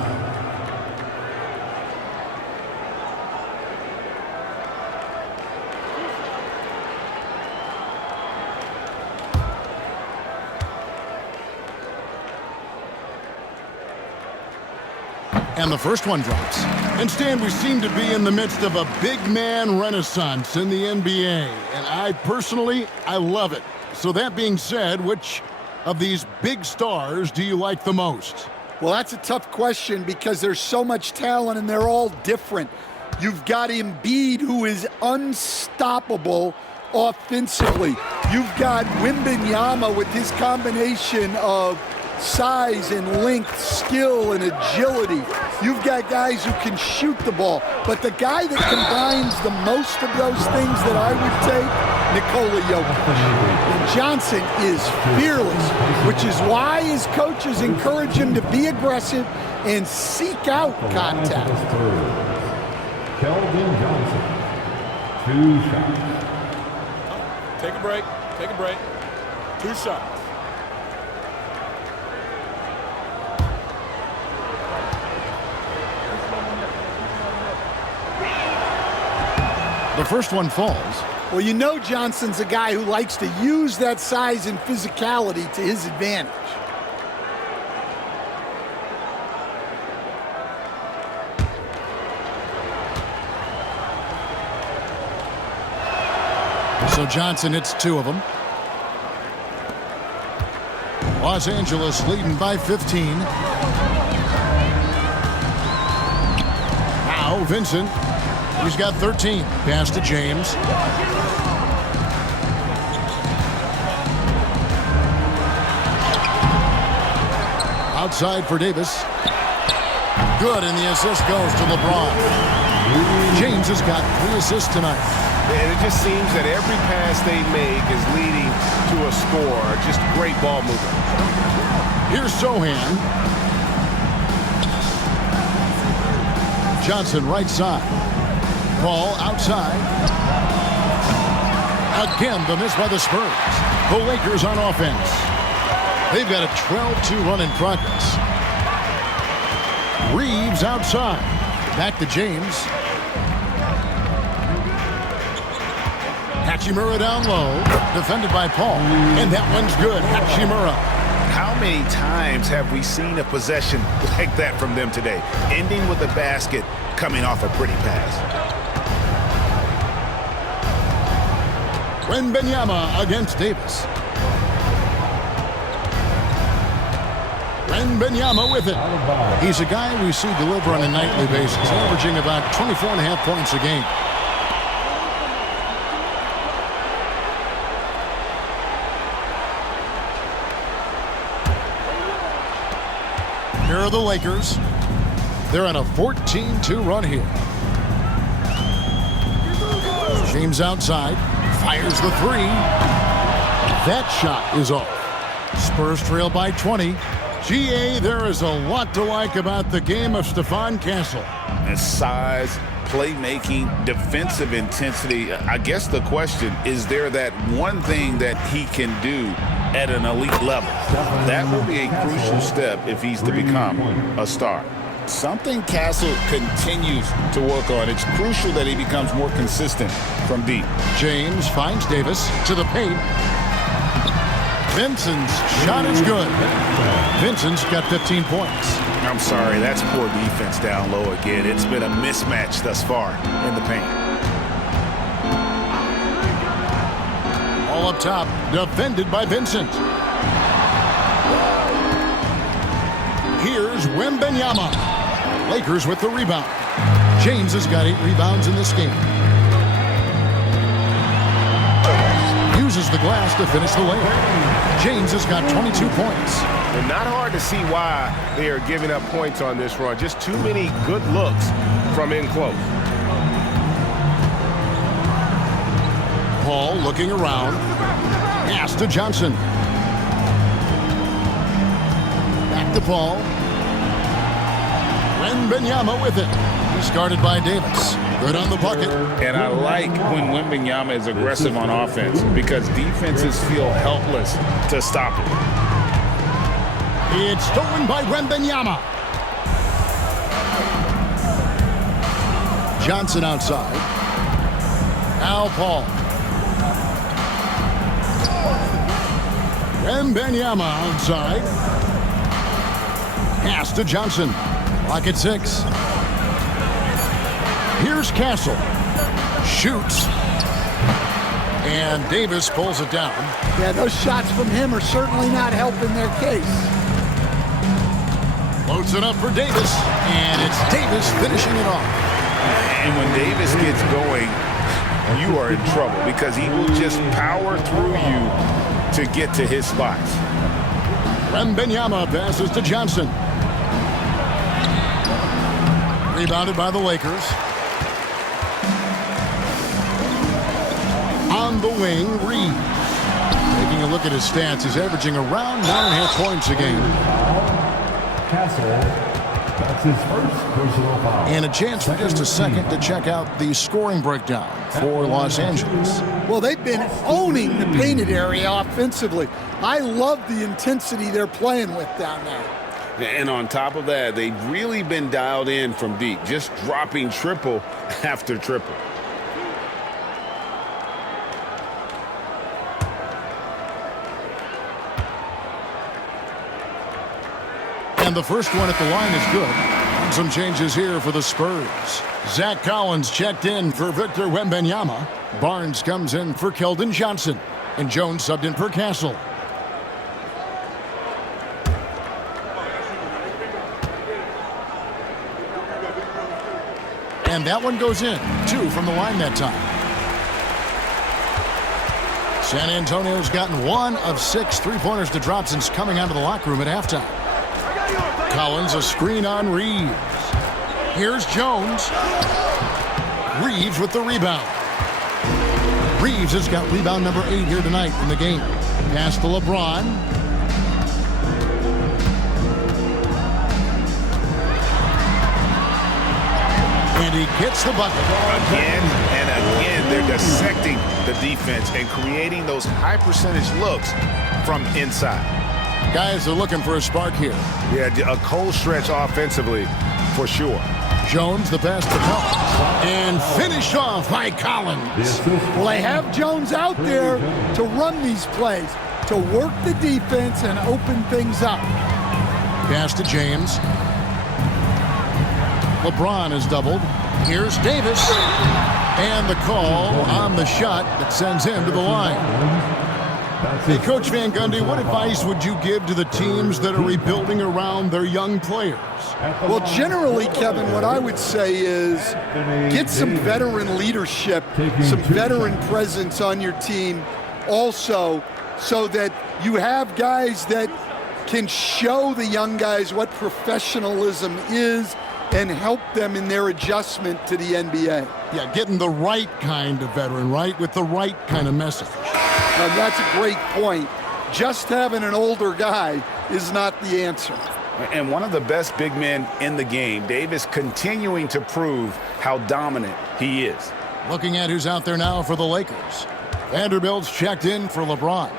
And the first one drops. And Stan, we seem to be in the midst of a big man renaissance in the NBA. And I love it. So that being said, which of these big stars do you like the most? Well, that's a tough question because there's so much talent and they're all different. You've got Embiid, who is unstoppable offensively. You've got Wembanyama with his combination of size and length, skill and agility. You've got guys who can shoot the ball. But the guy that combines the most of those things that I would take, Nikola Jokic. And Johnson is fearless, which is why his coaches encourage him to be aggressive and seek out contact. Keldon Johnson. 2 shots. Take a break. Take a break. 2 shots. The first one falls. Well, you know Johnson's a guy who likes to use that size and physicality to his advantage. So Johnson hits 2 of them. Los Angeles leading by 15. Now Vincent. He's got 13. Pass to James. Outside for Davis. Good, and the assist goes to LeBron. James has got 3 assists tonight. And it just seems that every pass they make is leading to a score. Just great ball movement. Here's Sohan. Johnson right side. Ball outside. Again, the miss by the Spurs. The Lakers on offense. They've got a 12-2 run in progress. Reeves outside. Back to James. Hachimura down low. Defended by Paul. And that one's good. Hachimura. How many times have we seen a possession like that from them today? Ending with a basket, coming off a pretty pass. Wembanyama against Davis. Wembanyama with it. He's a guy we see deliver on a nightly basis, averaging about 24.5 points a game. Here are the Lakers. They're on a 14-2 run here. James outside. Fires the 3. That shot is off. Spurs trail by 20. GA, there is a lot to like about the game of Stephon Castle. And size, playmaking, defensive intensity. I guess the question, is there that one thing that he can do at an elite level? That will be a crucial step if he's to become a star. Something Castle continues to work on. It's crucial that he becomes more consistent from deep. James finds Davis to the paint. Vincent's shot is good. Vincent's got 15 points. I'm sorry, that's poor defense down low again. It's been a mismatch thus far in the paint. All up top, defended by Vincent. Here's Wembanyama. Lakers with the rebound. James has got 8 rebounds in this game. Uses the glass to finish the layup. James has got 22 points. And not hard to see why they are giving up points on this run. Just too many good looks from in close. Paul looking around. Pass to Johnson. Back to Paul. Wembanyama with it. Discarded by Davis. Good on the bucket. And I like when Wembanyama is aggressive on offense because defenses feel helpless to stop it. It's stolen by Wembanyama. Johnson outside. Now Paul. Wembanyama outside. Pass to Johnson. Clock at 6. Here's Castle. Shoots. And Davis pulls it down. Yeah, those shots from him are certainly not helping their case. Loads it up for Davis. And it's Davis finishing it off. And when Davis gets going, you are in trouble because he will just power through you to get to his spots. Wembanyama passes to Johnson. Rebounded by the Lakers. On the wing, Reed. Taking a look at his stats, he's averaging around 9.5 points a game. Castle. That's his first personal foul. And a chance for just a second to check out the scoring breakdown for Los Angeles. Well, they've been owning the painted area offensively. I love the intensity they're playing with down there. And on top of that, they've really been dialed in from deep, just dropping triple after triple. And the first one at the line is good. And some changes here for the Spurs. Zach Collins checked in for Victor Wembanyama. Barnes comes in for Keldon Johnson. And Jones subbed in for Castle. And that one goes in. 2 from the line that time. San Antonio's gotten 1 of 6 3-pointers to drop since coming out of the locker room at halftime. Collins a screen on Reeves. Here's Jones. Reeves with the rebound. Reeves has got rebound number 8 here tonight in the game. Pass to LeBron. And he gets the bucket. Again and again, they're dissecting the defense and creating those high percentage looks from inside. Guys are looking for a spark here. Yeah, a cold stretch offensively for sure. Jones, the pass to Collins. And finished off by Collins. Well, they have Jones out there to run these plays, to work the defense and open things up. Pass to James. LeBron is doubled. Here's Davis. And the call on the shot that sends him to the line. Hey, Coach Van Gundy, what advice would you give to the teams that are rebuilding around their young players? Well, generally, Kevin, what I would say is get some veteran leadership, some veteran presence on your team also, so that you have guys that can show the young guys what professionalism is and help them in their adjustment to the NBA. Yeah, getting the right kind of veteran, right, with the right kind of message. Now, that's a great point. Just having an older guy is not the answer. And one of the best big men in the game, Davis, continuing to prove how dominant he is. Looking at who's out there now for the Lakers. Vanderbilt's checked in for LeBron.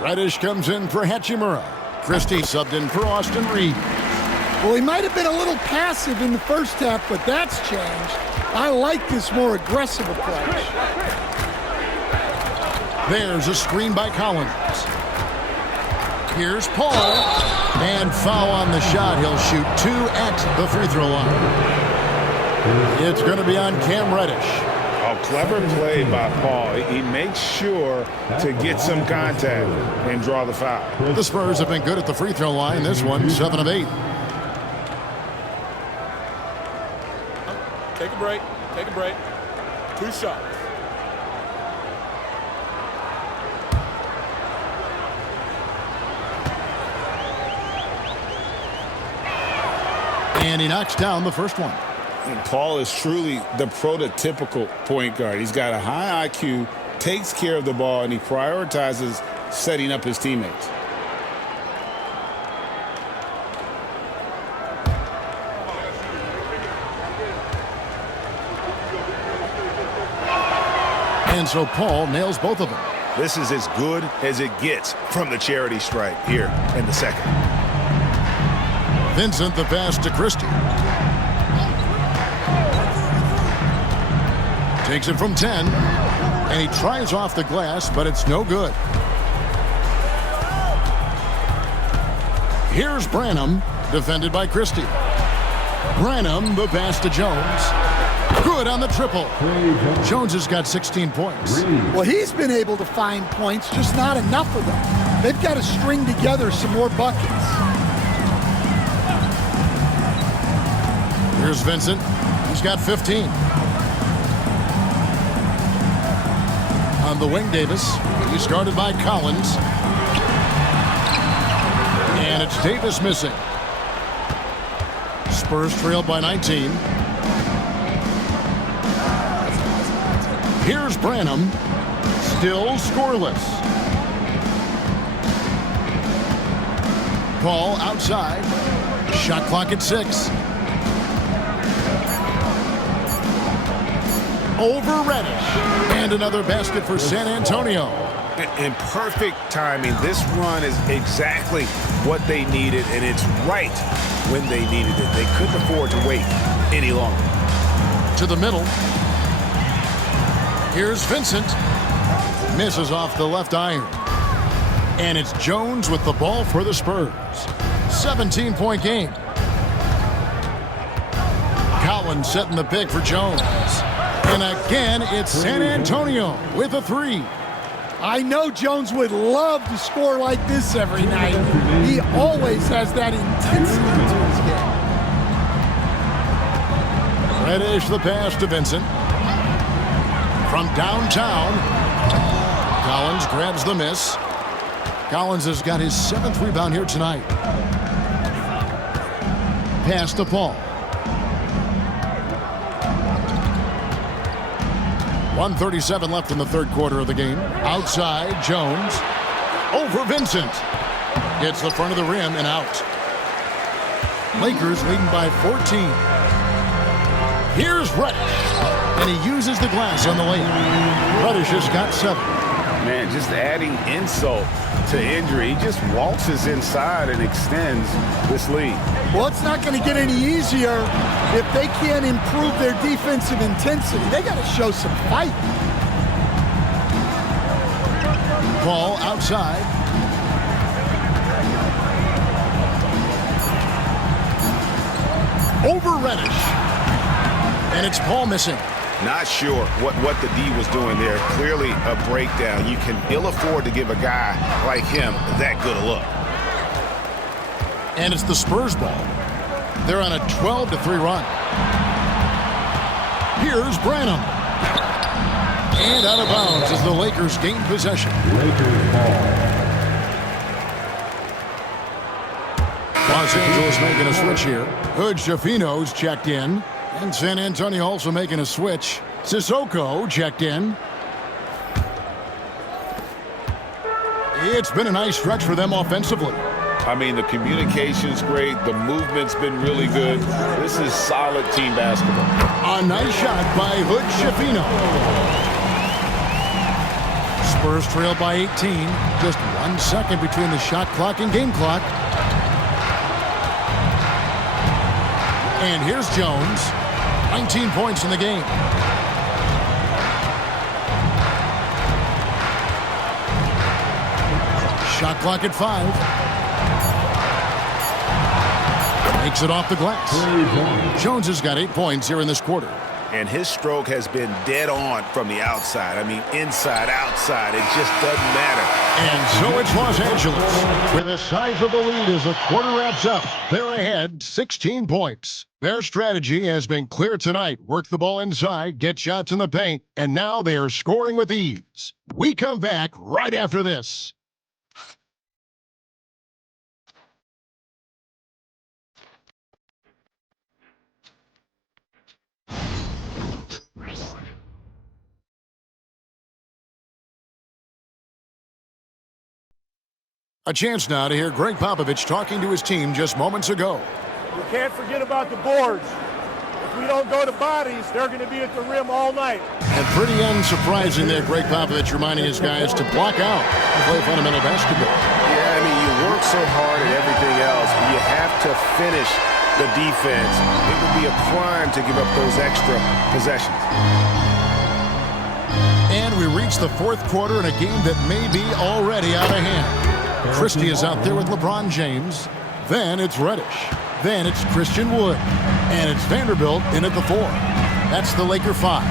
Reddish comes in for Hachimura. Christie subbed in for Austin Reeves. Well, he might have been a little passive in the first half, but that's changed. I like this more aggressive approach. There's a screen by Collins. Here's Paul. And foul on the shot. He'll shoot 2 at the free throw line. It's going to be on Cam Reddish. A clever play by Paul. He makes sure to get some contact and draw the foul. The Spurs have been good at the free throw line. This one, 7 of 8. Take a break. Take a break. 2 shots. And he knocks down the first one. And Paul is truly the prototypical point guard. He's got a high IQ, takes care of the ball, and he prioritizes setting up his teammates. And so Paul nails both of them. This is as good as it gets from the charity stripe here in the second. Vincent the pass to Christie. Takes it from 10. And he tries off the glass, but it's no good. Here's Branham, defended by Christie. Branham, the pass to Jones. Good on the triple. Jones has got 16 points. Well, he's been able to find points, just not enough of them. They've got to string together some more buckets. Here's Vincent. He's got 15. On the wing, Davis. He's guarded by Collins. And it's Davis missing. Spurs trail by 19. Here's Branham. Still scoreless. Paul outside. Shot clock at 6. Over Reddish. And another basket for San Antonio. In perfect timing. This run is exactly what they needed, and it's right when they needed it. They couldn't afford to wait any longer. To the middle. Here's Vincent. Misses off the left iron. And it's Jones with the ball for the Spurs. 17-point game. Collins setting the pick for Jones. And again, it's San Antonio with a three. I know Jones would love to score like this every night. He always has that intensity to his game. Reddish the pass to Vincent. From downtown, Collins grabs the miss. Collins has got his 7th rebound here tonight. Pass to Paul. 1:37 left in the third quarter of the game. Outside, Jones. Over Vincent. Hits the front of the rim and out. Lakers leading by 14. Here's Reddish. And he uses the glass on the layup. Reddish has got 7. Man, just adding insult to injury. He just waltzes inside and extends this lead. Well, it's not going to get any easier if they can't improve their defensive intensity. They got to show some fight. Ball outside. Over Reddish. And it's Paul missing. Not sure what the D was doing there. Clearly a breakdown. You can ill afford to give a guy like him that good a look. And it's the Spurs ball. They're on a 12-3 run. Here's Branham. And out of bounds as the Lakers gain possession. Lakers ball. Los Angeles making a switch here. Hood Schifino's checked in. And San Antonio also making a switch. Sissoko checked in. It's been a nice stretch for them offensively. I mean, the communication's great. The movement's been really good. This is solid team basketball. A nice shot by Hood Schifino. Spurs trail by 18. Just 1 second between the shot clock and game clock. And here's Jones. 19 points in the game. Shot clock at 5. Makes it off the glass. Jones has got 8 points here in this quarter. And his stroke has been dead on from the outside. I mean, inside, outside, it just doesn't matter. And so it's Los Angeles. With the size of the lead as the quarter wraps up, they're ahead 16 points. Their strategy has been clear tonight. Work the ball inside, get shots in the paint, and now they are scoring with ease. We come back right after this. A chance now to hear Greg Popovich talking to his team just moments ago. You can't forget about the boards. If we don't go to bodies, they're going to be at the rim all night. And pretty unsurprising there, Greg Popovich reminding his guys to block out and play fundamental basketball. Yeah, I mean, you work so hard at everything else, but you have to finish the defense. It would be a crime to give up those extra possessions. And we reach the fourth quarter in a game that may be already out of hand. Christie is out there with LeBron James. Then it's Reddish. Then it's Christian Wood. And it's Vanderbilt in at the 4. That's the Laker 5.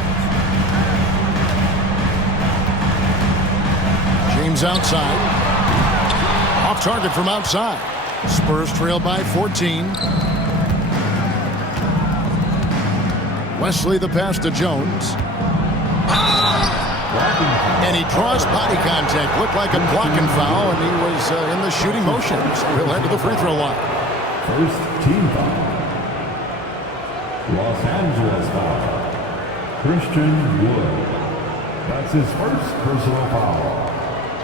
James outside. Off target from outside. Spurs trail by 14. Wesley the pass to Jones. And he draws body contact. Looked like a blocking foul, and he was in the shooting motion. So he'll head to the free throw line. First team foul. Los Angeles foul. Christian Wood. That's his first personal foul.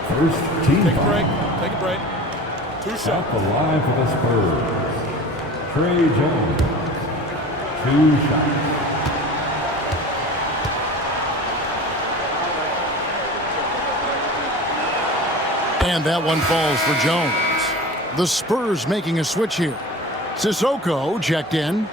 First team foul. Take a break. 2 shots. At the line for the Spurs. Trey Jones. 2 shots. And that one falls for Jones. The Spurs making a switch here. Sissoko checked in.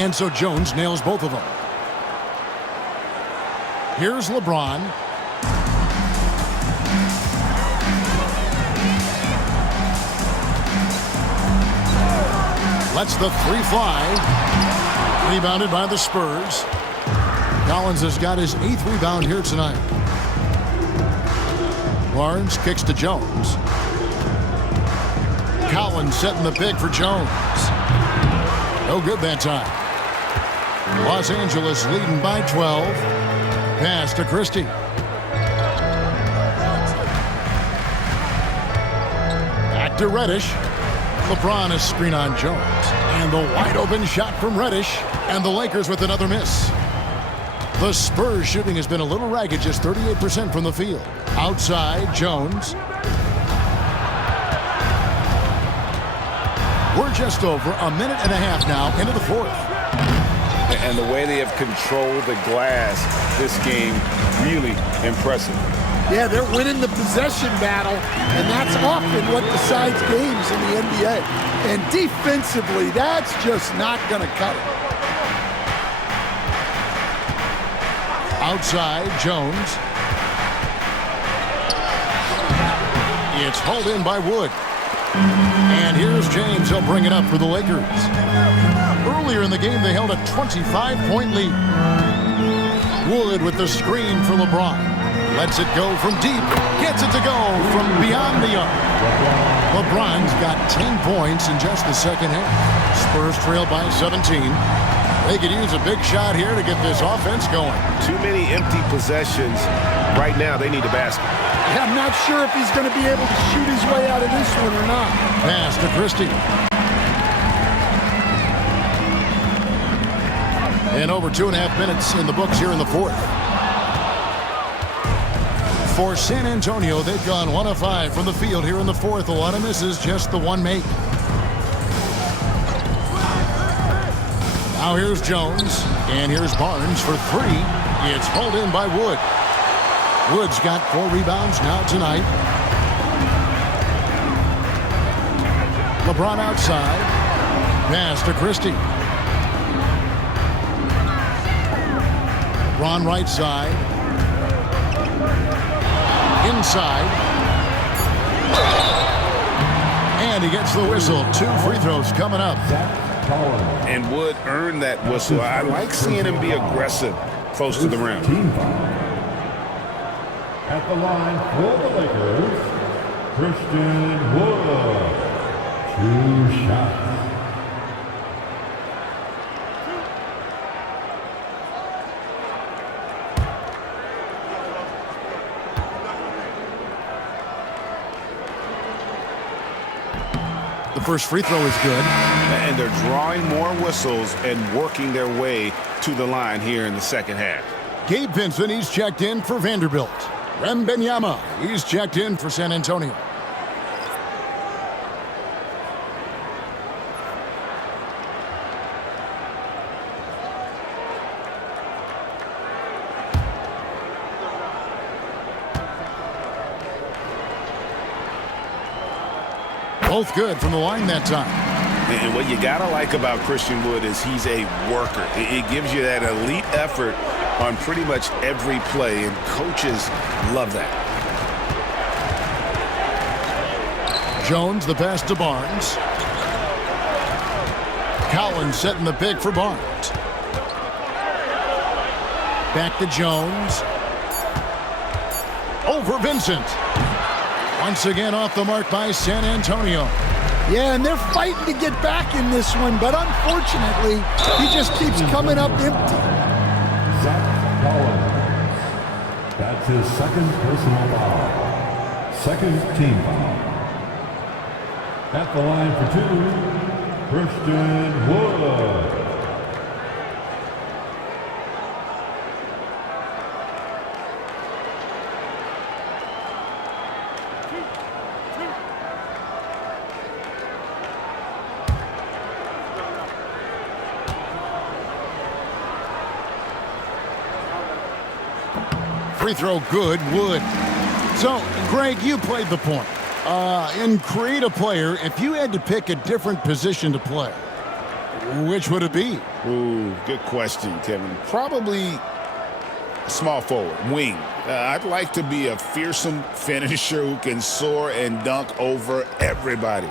And so Jones nails both of them. Here's LeBron. Lets the three fly. Rebounded by the Spurs. Collins has got his 8th rebound here tonight. Barnes kicks to Jones. Collins setting the pick for Jones. No good that time. Los Angeles leading by 12. Pass to Christie. Back to Reddish. LeBron is screen on Jones. And the wide open shot from Reddish. And the Lakers with another miss. The Spurs shooting has been a little ragged, just 38% from the field. Outside, Jones. We're just over a minute and a half now into the fourth. And the way they have controlled the glass this game, really impressive. Yeah, they're winning the possession battle, and that's often what decides games in the NBA. And defensively, that's just not going to cut it. Outside, Jones. It's hauled in by Wood. And here's James. He'll bring it up for the Lakers. Earlier in the game, they held a 25-point lead. Wood with the screen for LeBron. Lets it go from deep. Gets it to go from beyond the arc. LeBron's got 10 points in just the second half. Spurs trail by 17. They could use a big shot here to get this offense going. Too many empty possessions. Right now, they need a basket. Yeah, I'm not sure if he's going to be able to shoot his way out of this one or not. Pass to Christie. And over 2.5 minutes in the books here in the fourth. For San Antonio, they've gone 1 of 5 from the field here in the fourth. A lot of misses, just the one make. Now here's Jones, and here's Barnes for 3. It's hauled in by Wood. Wood's got 4 rebounds now tonight. LeBron outside. Pass to Christie. LeBron right side. Inside. And he gets the whistle. 2 free throws coming up. And Wood earned that whistle. I like seeing him be aggressive close to the rim. At the line for the Lakers, Christian Wood. 2 shots. The first free throw is good. And they're drawing more whistles and working their way to the line here in the second half. Gabe Vincent, he's checked in for Vanderbilt. Wembanyama, he's checked in for San Antonio. Both good from the line that time. And what you gotta like about Christian Wood is he's a worker. It gives you that elite effort on pretty much every play, and coaches love that. Jones, the pass to Barnes. Collins setting the pick for Barnes. Back to Jones. Over Vincent. Once again off the mark by San Antonio. Yeah, and they're fighting to get back in this one, but unfortunately, he just keeps coming up empty. Zach Collins. That's his second personal foul. Second team foul. At the line for 2, Christian Wood. Free throw good, Wood. So, Greg, you played the point. In create a player, if you had to pick a different position to play, Which would it be? Ooh, good question, Kevin. Probably small forward, wing. I'd like to be a fearsome finisher who can soar and dunk over everybody.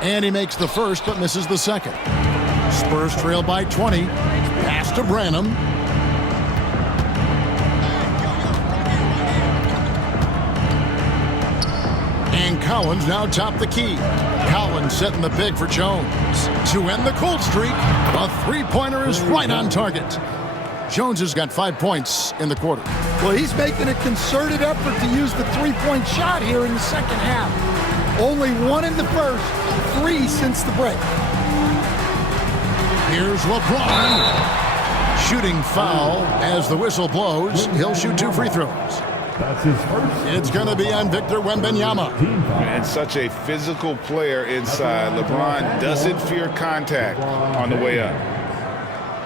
And he makes the first but misses the second. Spurs trail by 20. Pass to Branham. And Collins now top the key. Collins setting the big for Jones. To end the cold streak, a three-pointer is right on target. Jones has got 5 points in the quarter. Well, he's making a concerted effort to use the three-point shot here in the second half. Only 1 in the first, 3 since the break. Here's LeBron. Shooting foul as the whistle blows. He'll shoot 2 free throws. That's his first. It's going to be on Victor Wembanyama. And such a physical player inside. LeBron doesn't fear contact on the way up.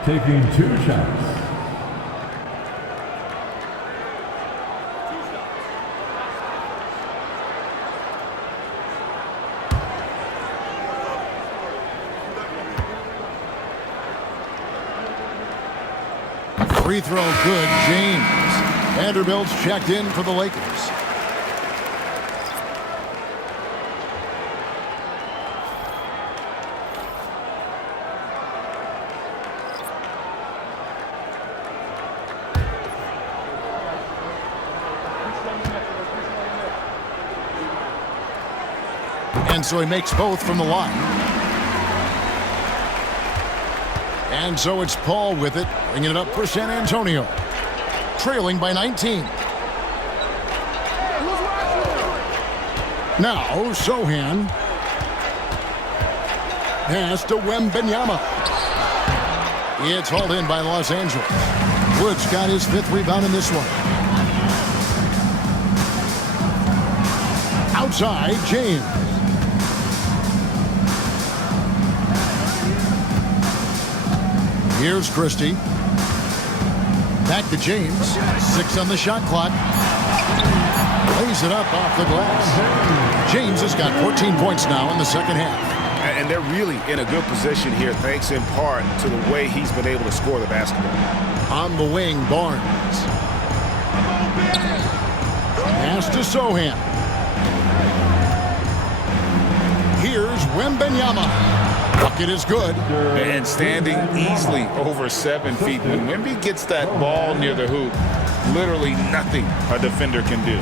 Taking 2 shots. Free throw good, James. Vanderbilt's checked in for the Lakers. And so he makes both from the line. And so it's Paul with it, bringing it up for San Antonio. Trailing by 19. Now, Sohan. Pass to Wembanyama. It's hauled in by Los Angeles. Woods got his 5th rebound in this one. Outside, James. Here's Christie. Back to James. 6 on the shot clock. Lays it up off the glass. James has got 14 points now in the second half. And they're really in a good position here, thanks in part to the way he's been able to score the basketball. On the wing, Barnes. Pass to Sohan. Here's Wembanyama. Bucket is good. And standing easily over 7 feet. When Wemby gets that ball near the hoop, literally nothing a defender can do.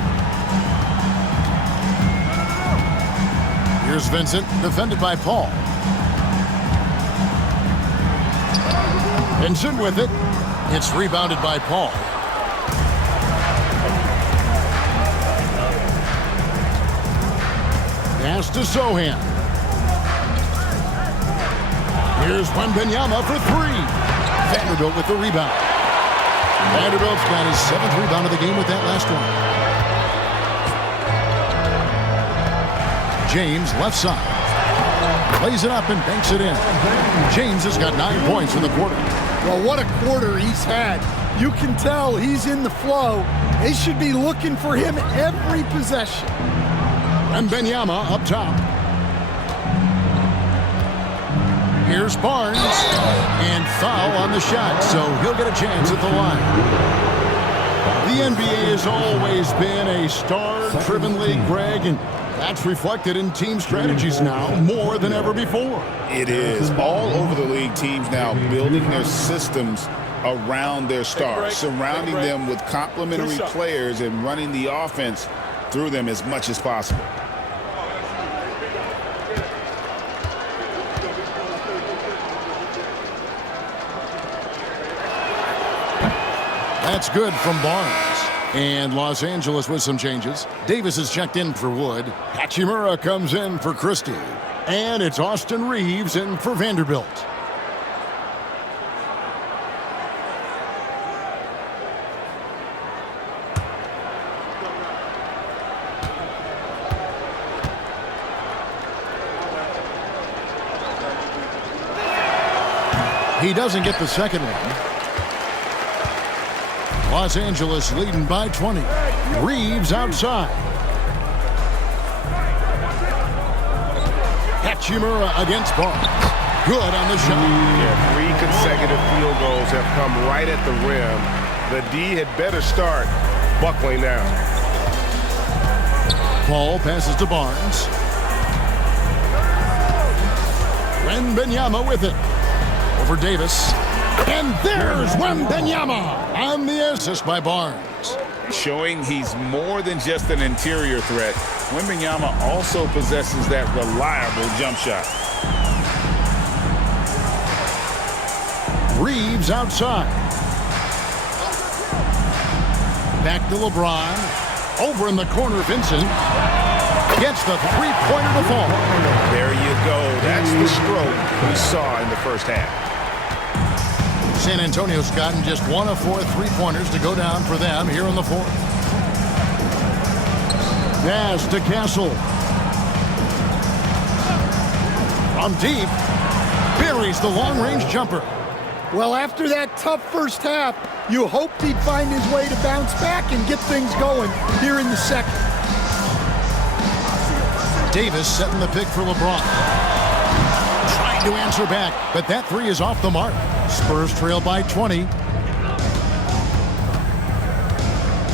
Here's Vincent, defended by Paul. Vincent with it. It's rebounded by Paul. Pass to Sohan. Here's Wembanyama for 3. Vanderbilt with the rebound. Vanderbilt's got his 7th rebound of the game with that last one. James left side. Plays it up and banks it in. James has got 9 points in the quarter. Well, what a quarter he's had. You can tell he's in the flow. They should be looking for him every possession. Wembanyama up top. Here's Barnes, and foul on the shot, so he'll get a chance at the line. The NBA has always been a star-driven league, Greg, and that's reflected in team strategies now more than ever before. It is. All over the league, teams now building their systems around their stars, surrounding them with complementary players and running the offense through them as much as possible. That's good from Barnes. And Los Angeles with some changes. Davis is checked in for Wood. Hachimura comes in for Christie. And it's Austin Reeves in for Vanderbilt. He doesn't get the second one. Los Angeles leading by 20. Reeves outside. Hachimura against Barnes. Good on the shot. Yeah, 3 consecutive field goals have come right at the rim. The D had better start buckling now. Paul passes to Barnes. Wembanyama with it. Over Davis. And there's Wembanyama on the assist by Barnes. Showing he's more than just an interior threat. Wembanyama also possesses that reliable jump shot. Reeves outside. Back to LeBron. Over in the corner, Vincent. Gets the three-pointer to fall. There you go. That's the stroke we saw in the first half. San Antonio's gotten just 1 of 4 three-pointers to go down for them here in the fourth. Pass to Castle. From deep. Buries the long-range jumper. Well, after that tough first half, you hoped he'd find his way to bounce back and get things going here in the second. Davis setting the pick for LeBron. Trying to answer back, but that three is off the mark. Spurs trail by 20.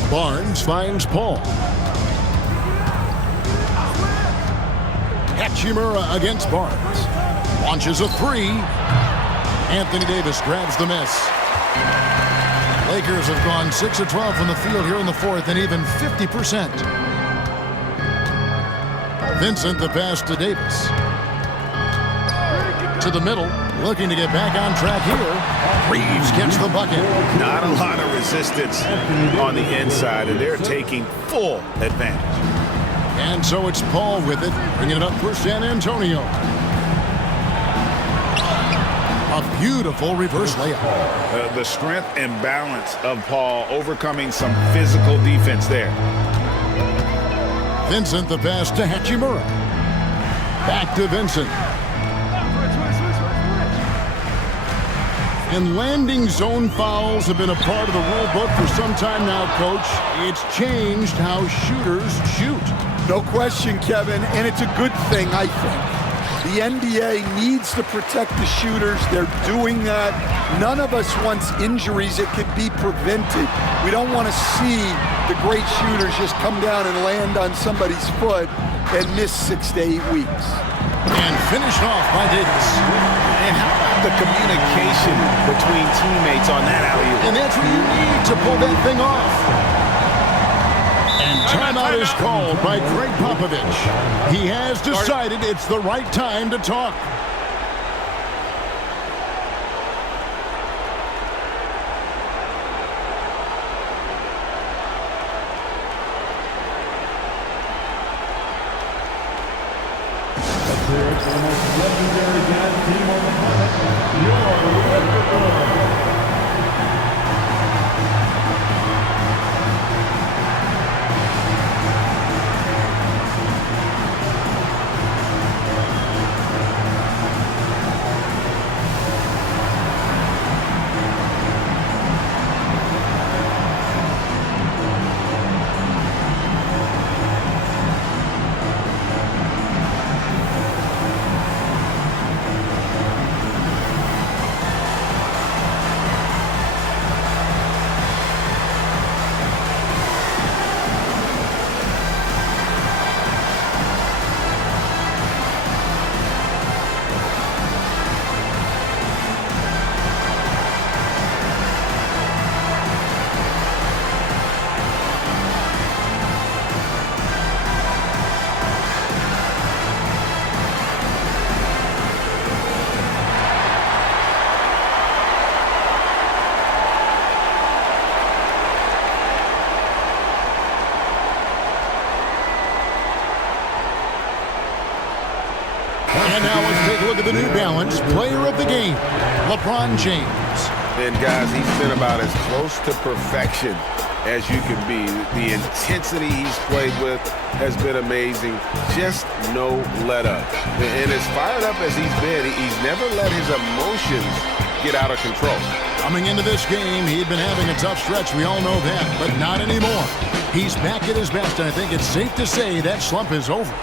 Barnes finds Paul. Hachimura against Barnes. Launches a three. Anthony Davis grabs the miss. Lakers have gone 6 of 12 from the field here in the fourth and even 50%. Vincent the pass to Davis. To the middle, looking to get back on track here. Reeves gets the bucket. Not a lot of resistance on the inside, and they're taking full advantage. And so it's Paul with it, bringing it up for San Antonio. A beautiful reverse layup. The strength and balance of Paul overcoming some physical defense there. Vincent the pass to Hachimura. Back to Vincent. And landing zone fouls have been a part of the rule book for some time now, Coach. It's changed how shooters shoot. No question, Kevin, and it's a good thing, I think. The NBA needs to protect the shooters. They're doing that. None of us wants injuries that could be prevented. We don't want to see the great shooters just come down and land on somebody's foot and miss 6 to 8 weeks. And finished off by Davis. And how about the communication between teammates on that alley-oop? And that's what you need to pull that thing off. And timeout is called by Greg Popovich. He has decided it's the right time to talk. Let's hear it for the most legendary dance team on the planet, your Lakers. And now let's take a look at the New Balance Player of the Game, LeBron James. And guys, he's been about as close to perfection as you can be. The intensity he's played with has been amazing. Just no let up. And as fired up as he's been, he's never let his emotions get out of control. Coming into this game, he'd been having a tough stretch. We all know that, but not anymore. He's back at his best, and I think it's safe to say that slump is over.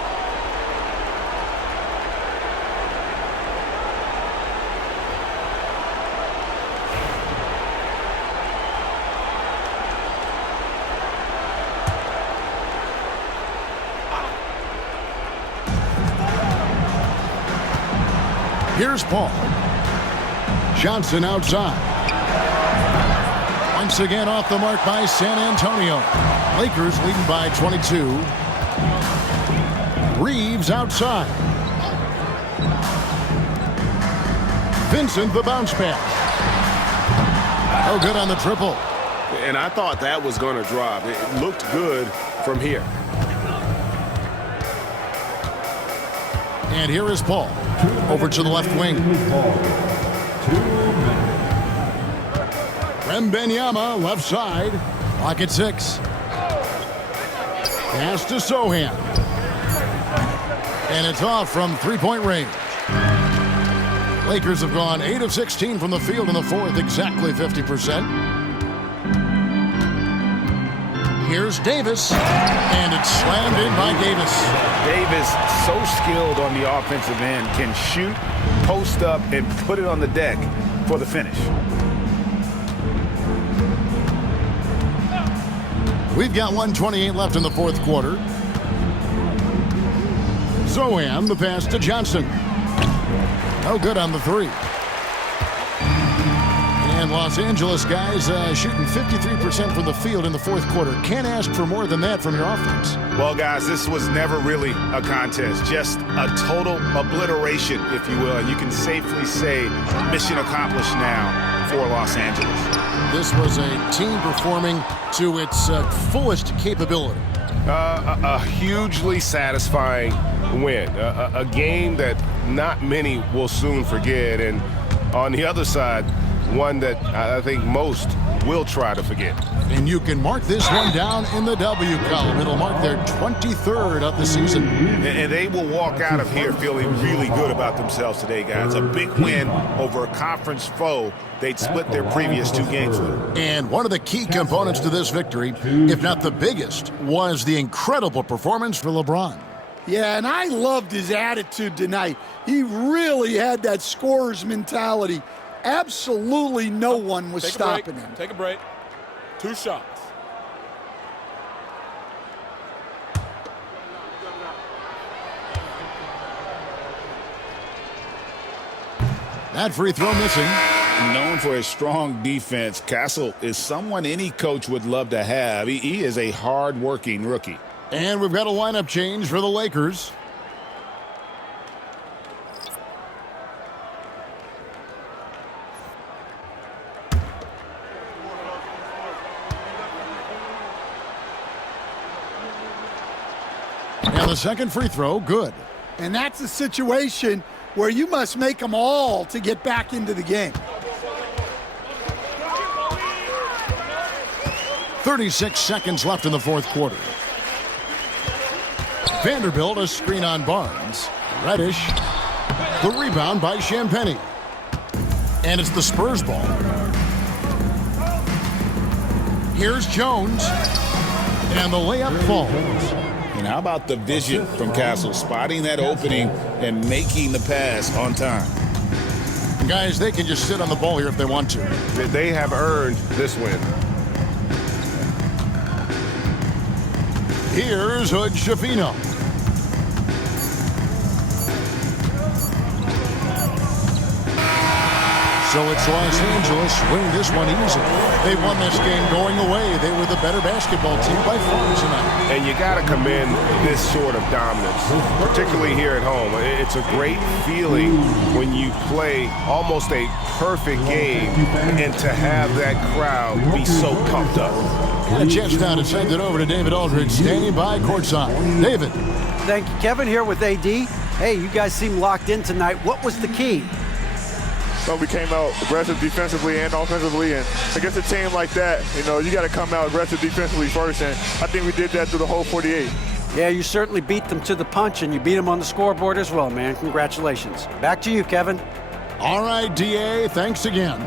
Here's Paul. Johnson outside. Once again off the mark by San Antonio. Lakers leading by 22. Reeves outside. Vincent the bounce pass. Oh, good on the triple. And I thought that was going to drop. It looked good from here. And here is Paul. Over to the left wing. Wembanyama left side. Clock at 6. Pass to Sohan. And it's off from three-point range. Lakers have gone 8 of 16 from the field in the fourth, exactly 50%. Here's Davis, and it's slammed in by Davis. Davis, so skilled on the offensive end, can shoot, post up, and put it on the deck for the finish. We've got 1:28 left in the fourth quarter. Zohan, the pass to Johnson. Oh, good on the three. And Los Angeles guys shooting 53% from the field in the fourth quarter. Can't ask for more than that from your offense. Well, guys, this was never really a contest. Just a total obliteration, if you will. And you can safely say mission accomplished now for Los Angeles. This was a team performing to its fullest capability. A hugely satisfying win. A game that not many will soon forget. And on the other side, one that I think most will try to forget. And you can mark this one down in the W column. It'll mark their 23rd of the season. And they will walk out of here feeling really good about themselves today, guys. A big win over a conference foe they'd split their previous 2 games with. And one of the key components to this victory, if not the biggest, was the incredible performance for LeBron. Yeah, and I loved his attitude tonight. He really had that scorer's mentality. Absolutely no one was stopping him. Take a break. 2 shots. That free throw missing. Known for his strong defense, Castle is someone any coach would love to have. He is a hard-working rookie. And we've got a lineup change for the Lakers. And the second free throw, good. And that's a situation where you must make them all to get back into the game. 36 seconds left in the fourth quarter. Vanderbilt, a screen on Barnes. Reddish, the rebound by Champagnie. And it's the Spurs ball. Here's Jones. And the layup falls. And how about the vision from Castle, spotting that opening and making the pass on time? Guys, they can just sit on the ball here if they want to. They have earned this win. Here's Hood Schifino. So it's Los Angeles winning this one easily. They won this game going away. They were the better basketball team by far tonight. And you got to commend this sort of dominance, particularly here at home. It's a great feeling when you play almost a perfect game and to have that crowd be so pumped up. A chance now to send it over to David Aldridge, standing by courtside. David. Thank you, Kevin, here with AD. Hey, you guys seem locked in tonight. What was the key? So we came out aggressive defensively and offensively, and against a team like that, you got to come out aggressive defensively first, and I think we did that through the whole 48. Yeah, you certainly beat them to the punch, and you beat them on the scoreboard as well, man. Congratulations. Back to you, Kevin. All right, DA, thanks again.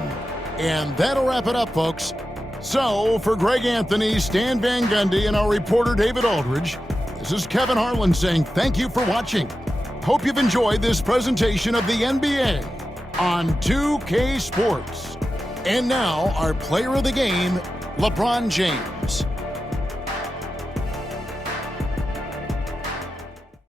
And that'll wrap it up, folks. So, for Greg Anthony, Stan Van Gundy, and our reporter David Aldridge, this is Kevin Harlan saying thank you for watching. Hope you've enjoyed this presentation of the NBA on 2K Sports. And now, our player of the game, LeBron James.